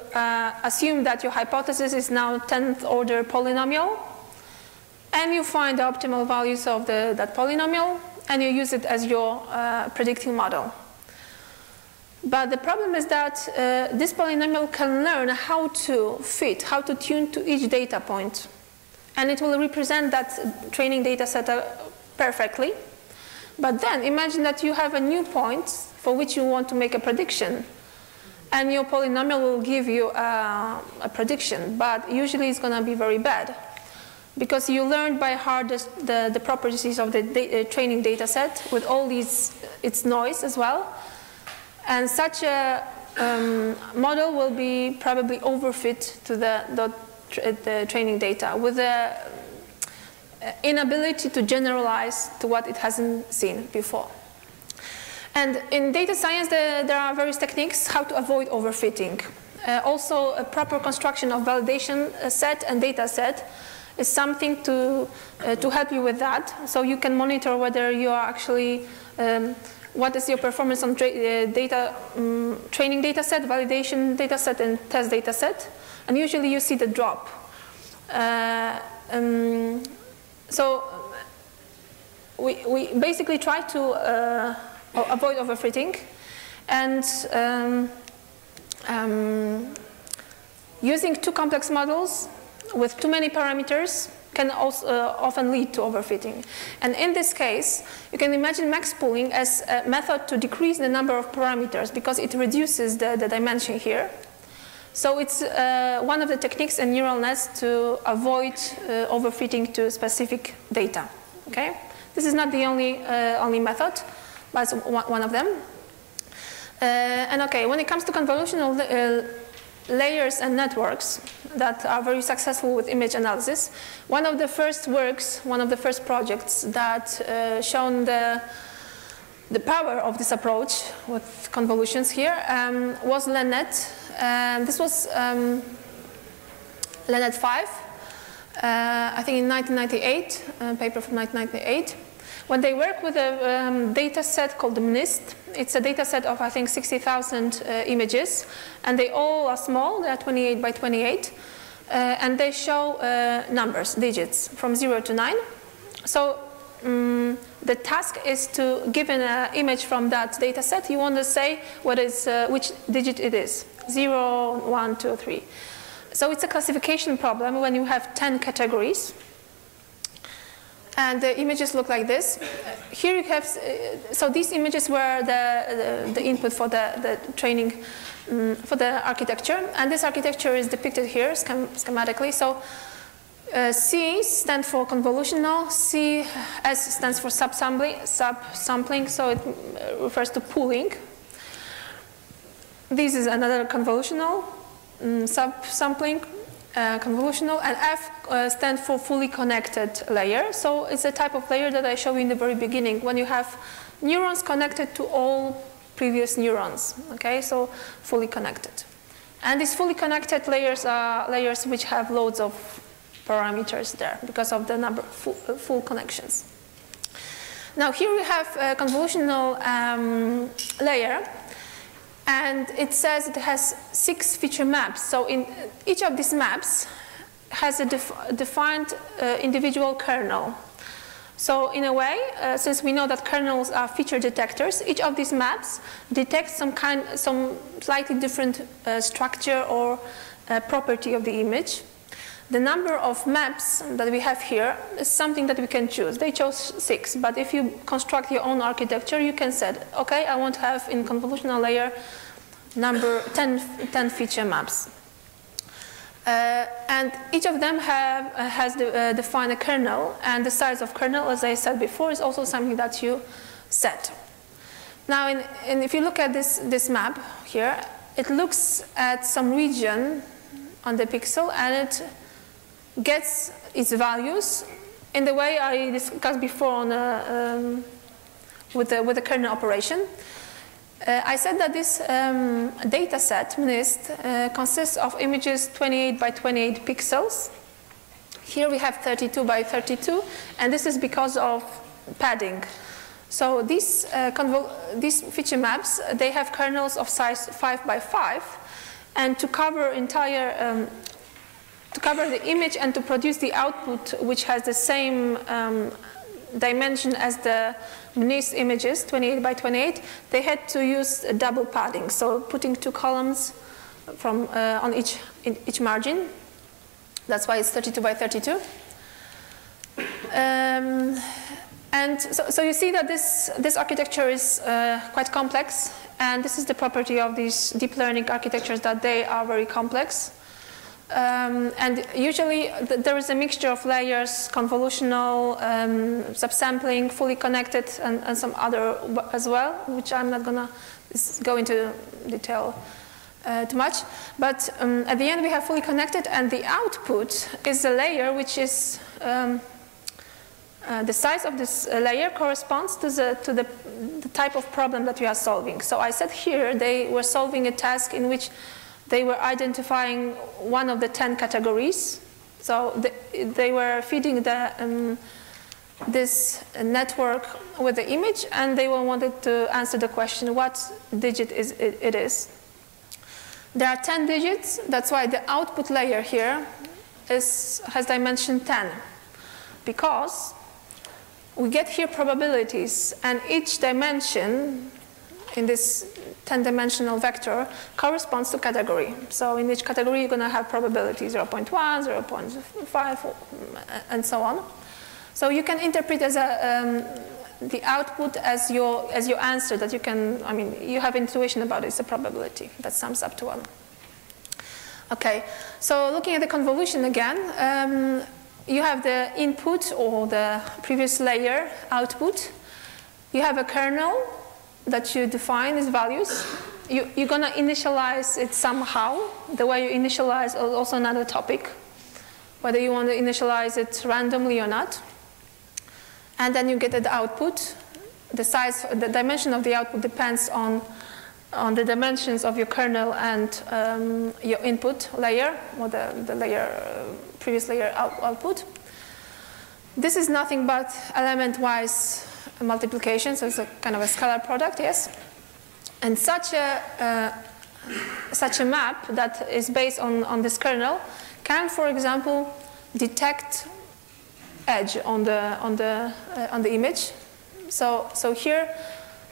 assume that your hypothesis is now 10th order polynomial, and you find the optimal values of that polynomial, and you use it as your predicting model. But the problem is that this polynomial can learn how to fit, how to tune to each data point. And it will represent that training data set perfectly. But then imagine that you have a new point for which you want to make a prediction. And your polynomial will give you a prediction, but usually it's going to be very bad. Because you learned by heart the properties of the training data set with all its noise as well. And such a model will be probably overfit to the training data with the inability to generalize to what it hasn't seen before. And in data science, there are various techniques how to avoid overfitting. Also, a proper construction of validation set and data set is something to help you with that. So you can monitor whether you are actually, what is your performance on training data set, validation data set, and test data set. And usually you see the drop. So we basically try to avoid overfitting, and using too complex models with too many parameters can also often lead to overfitting. And in this case, you can imagine max pooling as a method to decrease the number of parameters because it reduces the dimension here. So it's one of the techniques in neural nets to avoid overfitting to specific data. Okay? This is not the only method, but it's one of them. And okay, when it comes to convolutional layers and networks that are very successful with image analysis. One of the first works, one of the first projects that shown the power of this approach with convolutions here was LeNet. This was LeNet 5, I think in 1998, a paper from 1998. When they work with a data set called the MNIST, it's a data set of, I think, 60,000 images, and they all are small, they are 28 by 28, and they show numbers, digits, from 0 to 9. So the task is to, given an image from that data set, you want to say what is, which digit it is, 0, 1, 2, 3. So it's a classification problem when you have 10 categories. And the images look like this. Here you have, so these images were the input for the training, for the architecture. And this architecture is depicted here schematically. So C stands for convolutional, S stands for subsampling, so it refers to pooling. This is another convolutional, subsampling. Convolutional, and F stands for fully connected layer. So it's a type of layer that I showed you in the very beginning, when you have neurons connected to all previous neurons, okay, so fully connected. And these fully connected layers are layers which have loads of parameters there because of the number of full connections. Now here we have a convolutional layer. And it says it has 6 feature maps. So in each of these maps has a defined individual kernel. So in a way, since we know that kernels are feature detectors, each of these maps detects some slightly different structure or property of the image. The number of maps that we have here is something that we can choose. They chose 6, but if you construct your own architecture, you can say, okay, I want to have in convolutional layer number 10 feature maps. And each of them has defined a kernel, and the size of kernel, as I said before, is also something that you set. Now, if you look at this map here, it looks at some region on the pixel, and it gets its values in the way I discussed before on with the kernel operation. I said that this data set, MNIST, consists of images 28 by 28 pixels. Here we have 32 by 32, and this is because of padding. So these feature maps, they have kernels of size 5 by 5, and to cover to cover the image and to produce the output, which has the same dimension as the MNIST images, 28 by 28, they had to use double padding, so putting 2 columns from on each margin. That's why it's 32 by 32. And so you see that this architecture is quite complex, and this is the property of these deep learning architectures, that they are very complex. And usually there is a mixture of layers, convolutional, subsampling, fully connected, and some other as well, which I'm not going to go into detail too much. But at the end we have fully connected, and the output is a layer which is the size of this layer corresponds to the type of problem that we are solving. So I said here they were solving a task in which they were identifying one of the 10 categories. So they were feeding this network with the image, and they wanted to answer the question, what digit it is. There are 10 digits. That's why the output layer here has dimension 10, because we get here probabilities, and each dimension in this 10-dimensional vector corresponds to category. So in each category you're going to have probability 0.1, 0.5, and so on. So you can interpret as the output as your answer, that you can, I mean, you have intuition about it. It's a probability that sums up to 1. Okay, so looking at the convolution again, you have the input, or the previous layer output. You have a kernel that you define as values, you're going to initialize it somehow. The way you initialize is also another topic, whether you want to initialize it randomly or not. And then you get the output. The size, the dimension of the output depends on the dimensions of your kernel and your input layer, or the layer, previous layer output. This is nothing but element-wise multiplication, so it's a kind of a scalar product, yes. And such a map that is based on this kernel can, for example, detect edge on the image. So here,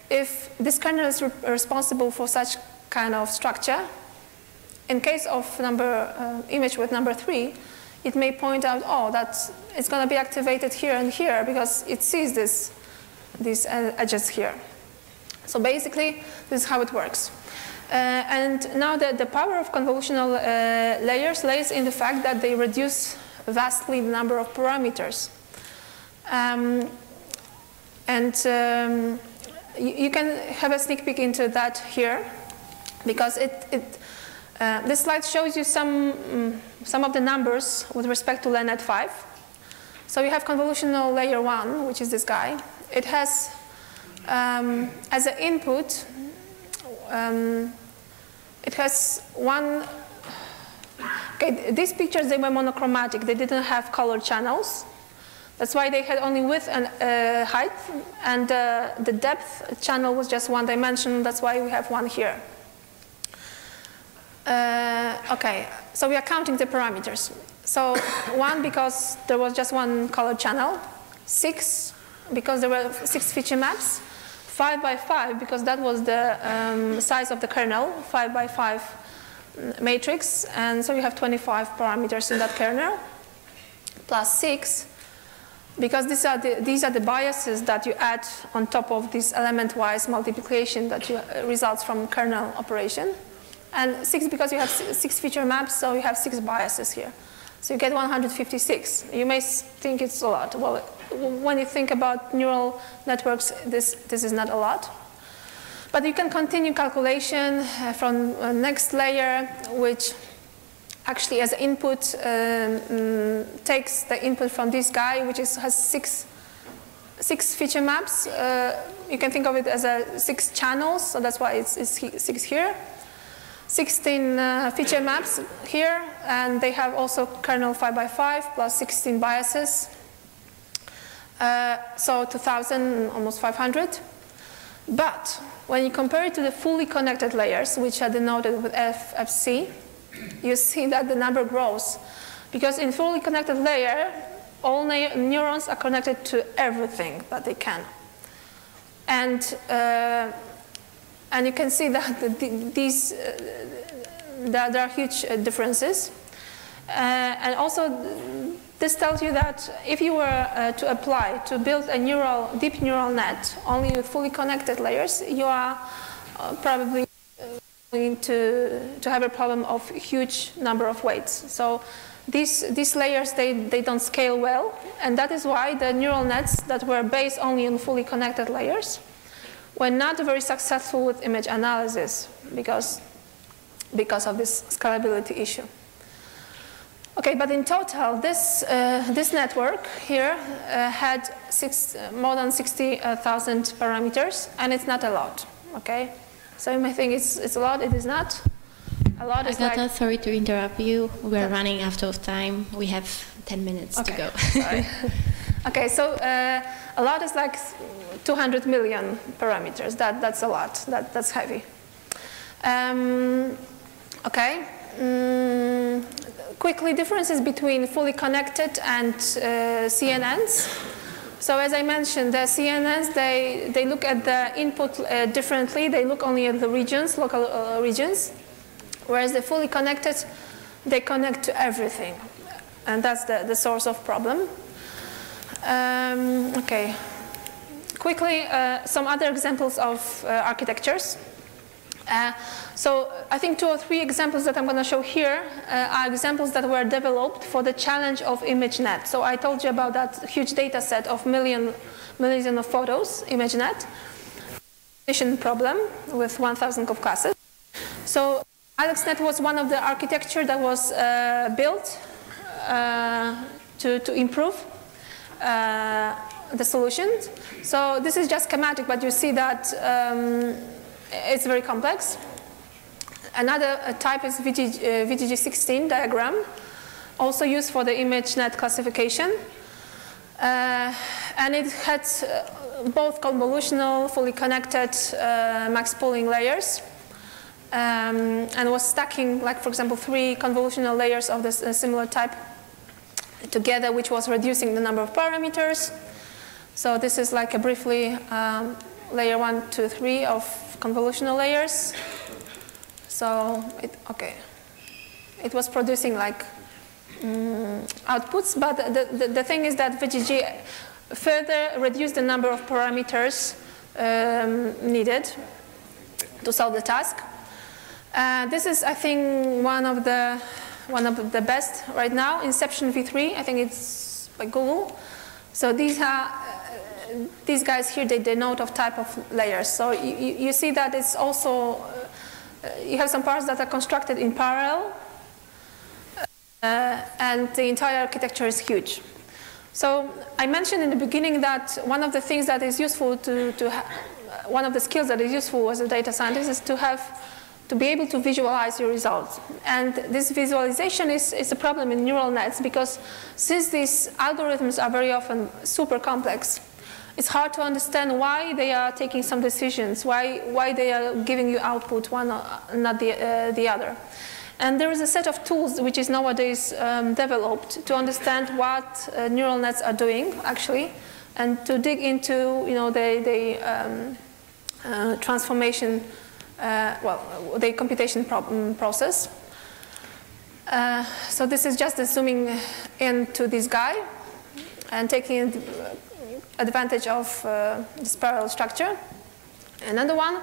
if this kernel is responsible for such kind of structure, in case of image with number 3, it may point out, oh, it's going to be activated here and here because it sees these edges here. So basically, this is how it works. And now the power of convolutional layers lays in the fact that they reduce vastly the number of parameters. You can have a sneak peek into that here, because this slide shows you some of the numbers with respect to LeNet 5. So you have convolutional layer 1, which is this guy. It has, as an input, it has one. Okay, these pictures, they were monochromatic. They didn't have color channels. That's why they had only width and height, and the depth channel was just one dimension. That's why we have one here. Okay, so we are counting the parameters. So 1 because there was just one color channel, 6 because there were 6 feature maps, 5 by 5 because that was the size of the kernel, 5 by 5 matrix, and so you have 25 parameters in that kernel, plus 6 because these are the biases that you add on top of this element-wise multiplication that results from kernel operation. And 6 because you have 6 feature maps, so you have 6 biases here. So you get 156. You may think it's a lot. Well, when you think about neural networks, this is not a lot. But you can continue calculation from next layer, which actually as input takes the input from this guy, which has six feature maps. You can think of it as 6 channels, so that's why it's 6 here. 16 feature maps here, and they have also kernel 5 by 5 plus 16 biases. So 2,000, almost 500. But when you compare it to the fully connected layers, which are denoted with FC, you see that the number grows. Because in fully connected layer, all neurons are connected to everything that they can. And you can see that there are huge differences. And also, this tells you that if you were to build a deep neural net only with fully connected layers, you are probably going to have a problem of huge number of weights. So these layers, they don't scale well, and that is why the neural nets that were based only on fully connected layers were not very successful with image analysis because of this scalability issue. Okay, but in total, this network here had more than 60,000 parameters, and it's not a lot. Okay, so you may think it's a lot. It is not. A lot is Agatha, sorry to interrupt you. We are running out of time. We have 10 minutes to go. Sorry. Okay, so a lot is like 200 million parameters. That's a lot. That's heavy. Okay. Quickly, differences between fully connected and CNNs. So as I mentioned, the CNNs, they look at the input differently. They look only at the regions, local regions. Whereas the fully connected, they connect to everything. And that's the source of problem. Okay. Quickly, some other examples of architectures. So I think 2 or 3 examples that I'm going to show here are examples that were developed for the challenge of ImageNet. So I told you about that huge data set of millions of photos, ImageNet. Problem with 1,000 of classes. So AlexNet was one of the architecture that was built to improve the solutions. So this is just schematic, but you see that it's very complex. Another type is VGG16 diagram, also used for the ImageNet classification. And it had both convolutional, fully connected max pooling layers, and was stacking, like for example, 3 convolutional layers of this similar type together, which was reducing the number of parameters. So this is like a briefly layer 1, 2, 3 of convolutional layers. So it was producing like outputs, but the thing is that VGG further reduced the number of parameters needed to solve the task. This is, I think, one of the best right now. Inception v3, I think it's by Google. So these guys here, they denote of type of layers. So you see that it's also you have some parts that are constructed in parallel, and the entire architecture is huge. So I mentioned in the beginning that one of the things that is useful one of the skills that is useful as a data scientist is to be able to visualize your results. And this visualization is a problem in neural nets, because since these algorithms are very often super complex, it's hard to understand why they are taking some decisions, why they are giving you output one or not the other. And there is a set of tools which is nowadays developed to understand what neural nets are doing, actually, and to dig into the transformation, the computation process. So this is just zooming into this guy and taking advantage of this parallel structure. Another one,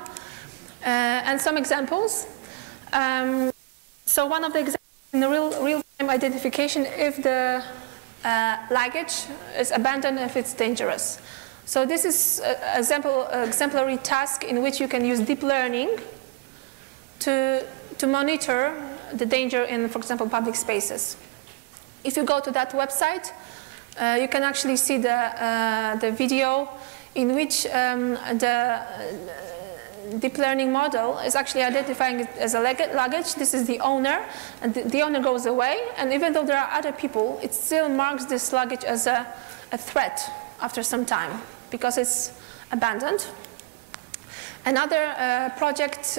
and some examples. So one of the examples in the real-time identification, if the luggage is abandoned, if it's dangerous. So this is an exemplary task in which you can use deep learning to monitor the danger in, for example, public spaces. If you go to that website, you can actually see the video in which the deep learning model is actually identifying it as a luggage. This is the owner, and the owner goes away, and even though there are other people, it still marks this luggage as a threat after some time, because it's abandoned. Another project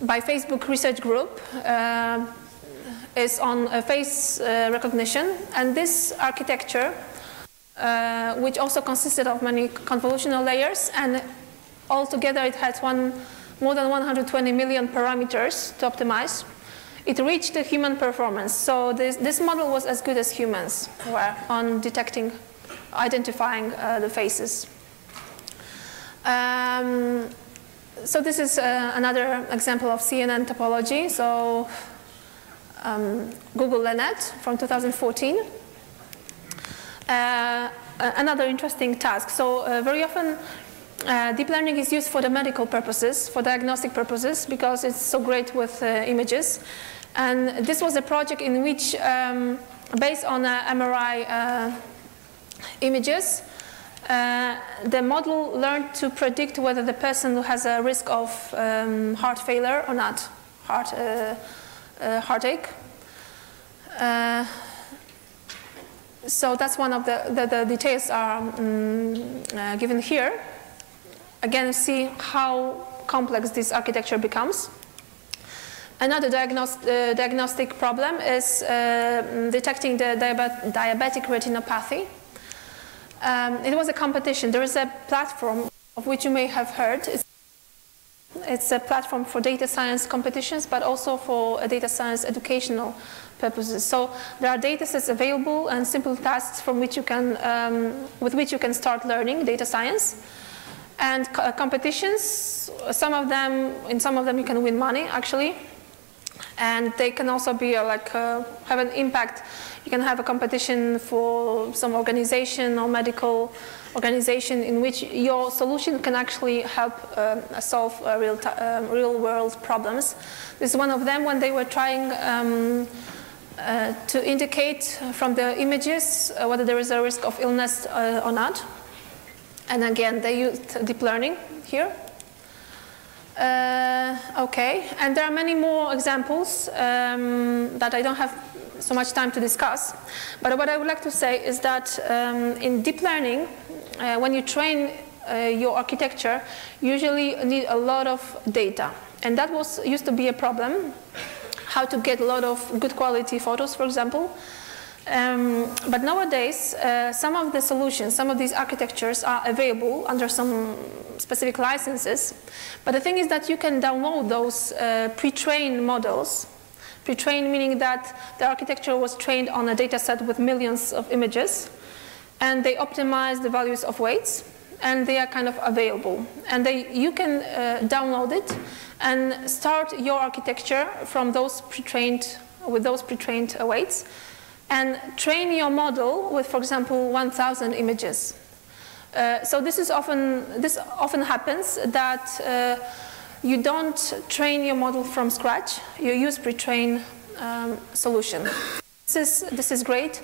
by Facebook Research Group is on face recognition, and this architecture, which also consisted of many convolutional layers, and altogether it had more than 120 million parameters to optimize. It reached the human performance. So this model was as good as humans were on identifying the faces. So this is another example of CNN topology. So Google Lenet from 2014. Another interesting task. So very often deep learning is used for the medical purposes, for diagnostic purposes, because it's so great with images. And this was a project in which, based on MRI images, the model learned to predict whether the person has a risk of heart failure or not, heartache. So that's one of the details are given here. Again, see how complex this architecture becomes. Another diagnostic problem is detecting the diabetic retinopathy. It was a competition. There is a platform of which you may have heard. It's a platform for data science competitions, but also for data science educational purposes. So there are data sets available and simple tasks from which you can, with which you can start learning data science. And competitions, in some of them you can win money, actually. And they can also be have an impact. You can have a competition for some organization or medical organization in which your solution can actually help solve real-world problems. This is one of them when they were trying to indicate from the images whether there is a risk of illness or not. And again, they used deep learning here. Okay, and there are many more examples that I don't have so much time to discuss. But what I would like to say is that in deep learning, when you train your architecture, you usually need a lot of data. And that used to be a problem, how to get a lot of good quality photos, for example. But nowadays, some of the solutions, some of these architectures are available under some specific licenses. But the thing is that you can download those pre-trained models. Pre-trained meaning that the architecture was trained on a data set with millions of images, and they optimize the values of weights, and they are kind of available. And you can download it and start your architecture from those pre-trained, with those pre-trained weights, and train your model with, for example, 1,000 images. So this often happens that you don't train your model from scratch. You use pre-trained solution. This is great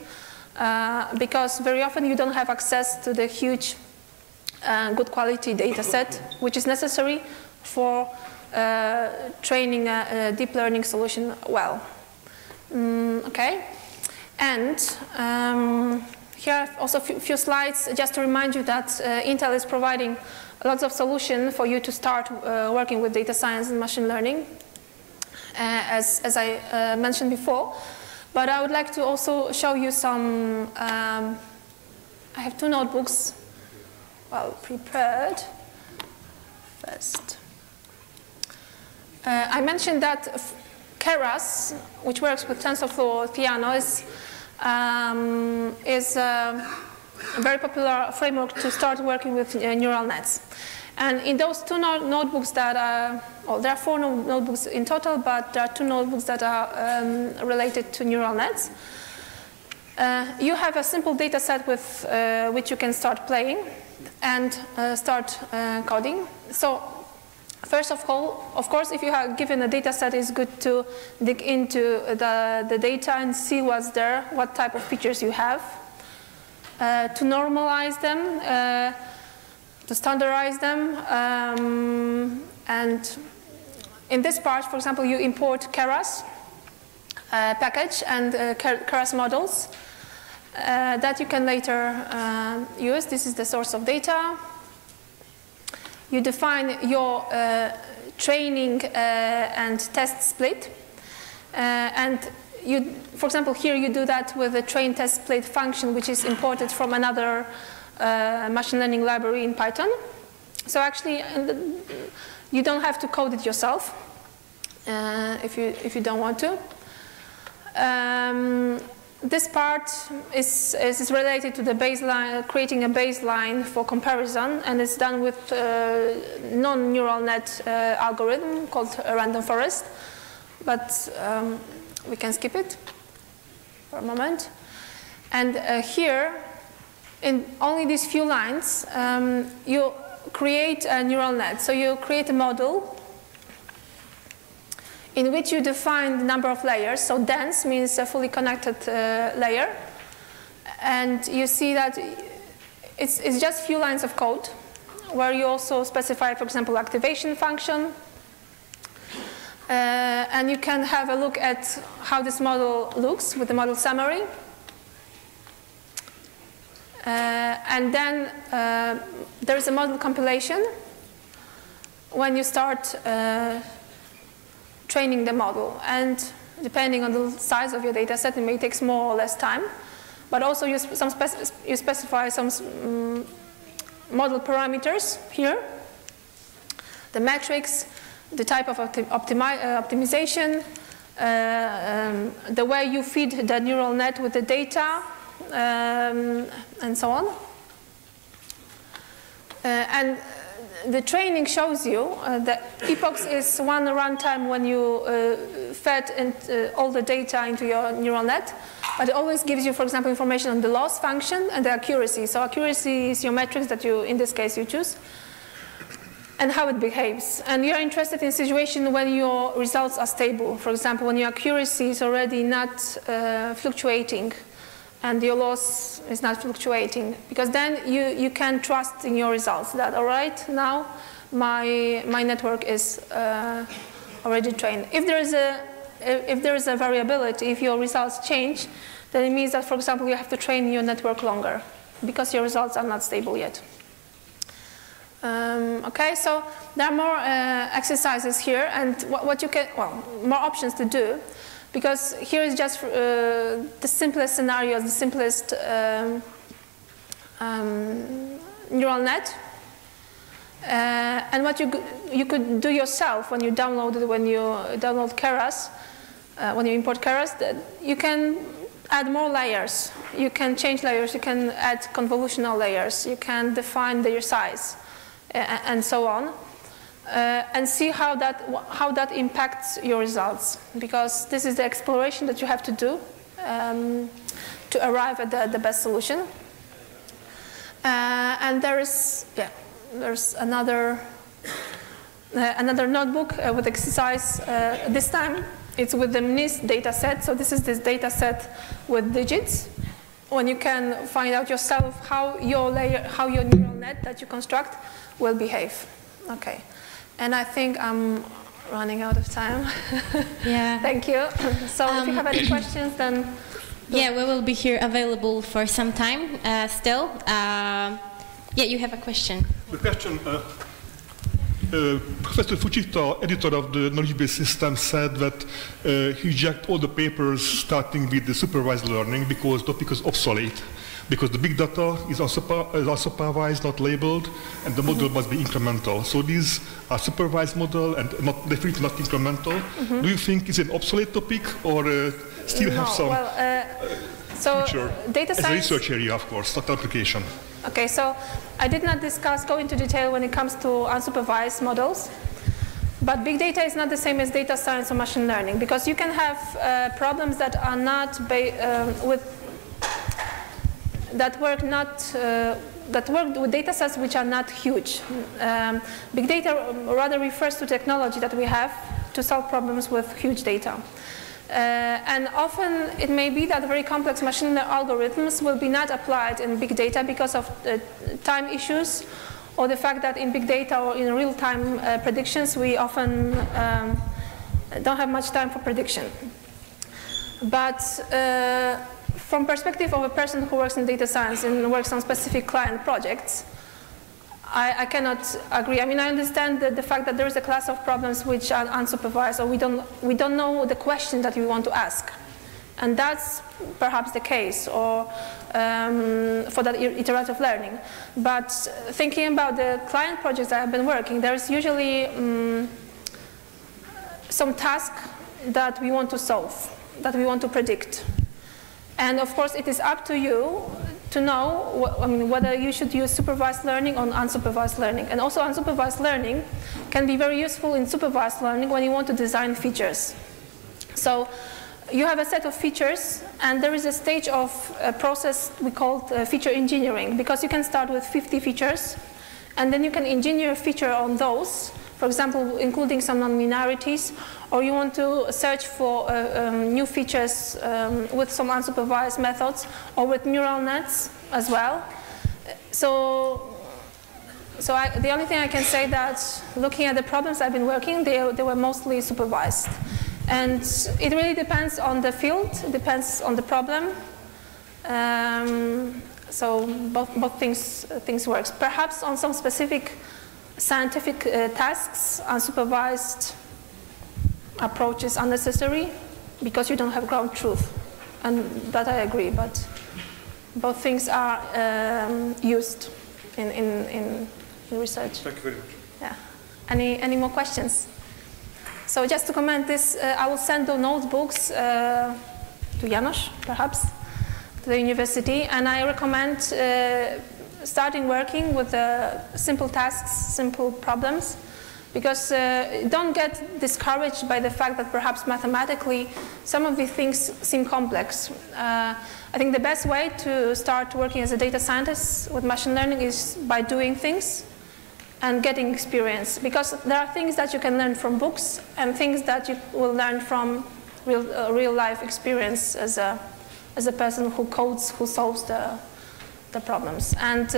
because very often you don't have access to the huge good quality data set which is necessary for training a deep learning solution well. Okay, and here I have also a few slides just to remind you that Intel is providing lots of solutions for you to start working with data science and machine learning, as I mentioned before. But I would like to also show you some, I have two notebooks, well prepared. First, I mentioned that Keras, which works with TensorFlow Piano, is a very popular framework to start working with neural nets. And in those two notebooks that are, well, there are 4 notebooks in total, but there are 2 notebooks that are related to neural nets. You have a simple data set with which you can start playing and start coding. So first of all, of course, if you are given a data set, it's good to dig into the data and see what's there, what type of features you have, to normalize them, to standardize them, and in this part, for example, you import Keras package and Keras models that you can later use. This is the source of data. You define your training and test split, and you, for example, here you do that with a train test split function, which is imported from another machine learning library in Python. So actually, you don't have to code it yourself if you don't want to. This part is related to the baseline, creating a baseline for comparison, and it's done with non-neural net algorithm called a random forest. But we can skip it for a moment. And here, in only these few lines, you create a neural net. So you create a model in which you define the number of layers. So dense means a fully connected layer. And you see that it's just a few lines of code where you also specify, for example, activation function. And you can have a look at how this model looks with the model summary. And then there is a model compilation when you start training the model. And depending on the size of your data set, it may take more or less time. But also you specify some model parameters here, the metrics, the type of optimization, the way you feed the neural net with the data, and so on. And the training shows you that epochs is one runtime when you fed all the data into your neural net. But it always gives you, for example, information on the loss function and the accuracy. So accuracy is your metrics that you, in this case, you choose, and how it behaves. And you're interested in a situation when your results are stable. For example, when your accuracy is already not fluctuating and your loss is not fluctuating. Because then you can trust in your results that, all right, now my network is already trained. If there is a variability, if your results change, then it means that, for example, you have to train your network longer because your results are not stable yet. Okay, so there are more exercises here, and what you can, well, more options to do, because here is just the simplest scenarios, the simplest neural net. And what you could do yourself when you download Keras, when you import Keras, you can add more layers. You can change layers. You can add convolutional layers. You can define their size, and so on, and see how that impacts your results. Because this is the exploration that you have to do to arrive at the best solution. And there's another notebook with exercise. This time it's with the MNIST data set. So this is this data set with digits, when you can find out yourself how your neural net that you construct will behave. Okay, and I think I'm running out of time. Yeah. Thank you. So if you have any questions, then yeah, we will be here available for some time still. Yeah, you have a question. The question, Professor Fujita, editor of the knowledge-based system, said that he rejected all the papers starting with the supervised learning because the topic is obsolete, because the big data is unsupervised, not labeled, and the model must be incremental. So these are supervised model and definitely not incremental. Do you think it's an obsolete topic, or still have some future? Data science, as a research area, of course, not application. Okay, so I did not go into detail when it comes to unsupervised models, but big data is not the same as data science or machine learning, because you can have problems that are not that work with data sets which are not huge. Big data rather refers to technology that we have to solve problems with huge data. And often it may be that very complex machine learning algorithms will be not applied in big data because of time issues, or the fact that in big data or in real-time predictions we often don't have much time for prediction. But from perspective of a person who works in data science and works on specific client projects, I cannot agree. I mean, I understand the fact that there is a class of problems which are unsupervised, or we don't know the question that we want to ask, and that's perhaps the case, or for that iterative learning. But thinking about the client projects that I've been working, there is usually some task that we want to solve, that we want to predict, and of course it is up to you to know whether you should use supervised learning or unsupervised learning. And also unsupervised learning can be very useful in supervised learning when you want to design features. So you have a set of features, and there is a stage of a process we call feature engineering, because you can start with 50 features, and then you can engineer a feature on those, for example, including some non-linearities, or you want to search for new features with some unsupervised methods, or with neural nets as well. So the only thing I can say that looking at the problems I've been working, they were mostly supervised. And it really depends on the field, it depends on the problem. So both things work. Perhaps on some specific scientific tasks, unsupervised approach is unnecessary because you don't have ground truth, and that I agree, but both things are used in research. Thank you very much. Yeah. Any more questions? So just to comment this, I will send the notebooks to Janos, perhaps, to the university, and I recommend starting working with simple tasks, simple problems, Because don't get discouraged by the fact that perhaps mathematically some of these things seem complex. I think the best way to start working as a data scientist with machine learning is by doing things and getting experience. Because there are things that you can learn from books and things that you will learn from real life experience as a person who codes, who solves the problems. And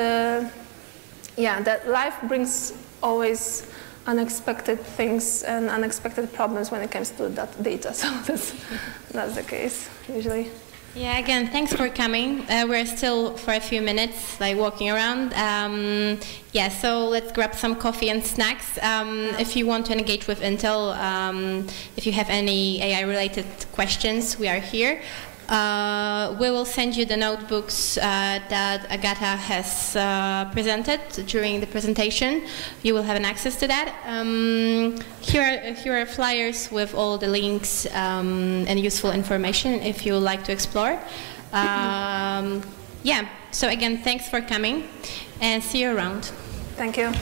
yeah, that life brings always unexpected things and unexpected problems when it comes to that data. So that's the case usually. Yeah, again, thanks for coming. We're still for a few minutes, like walking around. Yeah, so let's grab some coffee and snacks. If you want to engage with Intel, if you have any AI-related questions, we are here. We will send you the notebooks that Agata has presented during the presentation. You will have an access to that. Here are flyers with all the links and useful information if you would like to explore. Yeah, so again, thanks for coming and see you around. Thank you.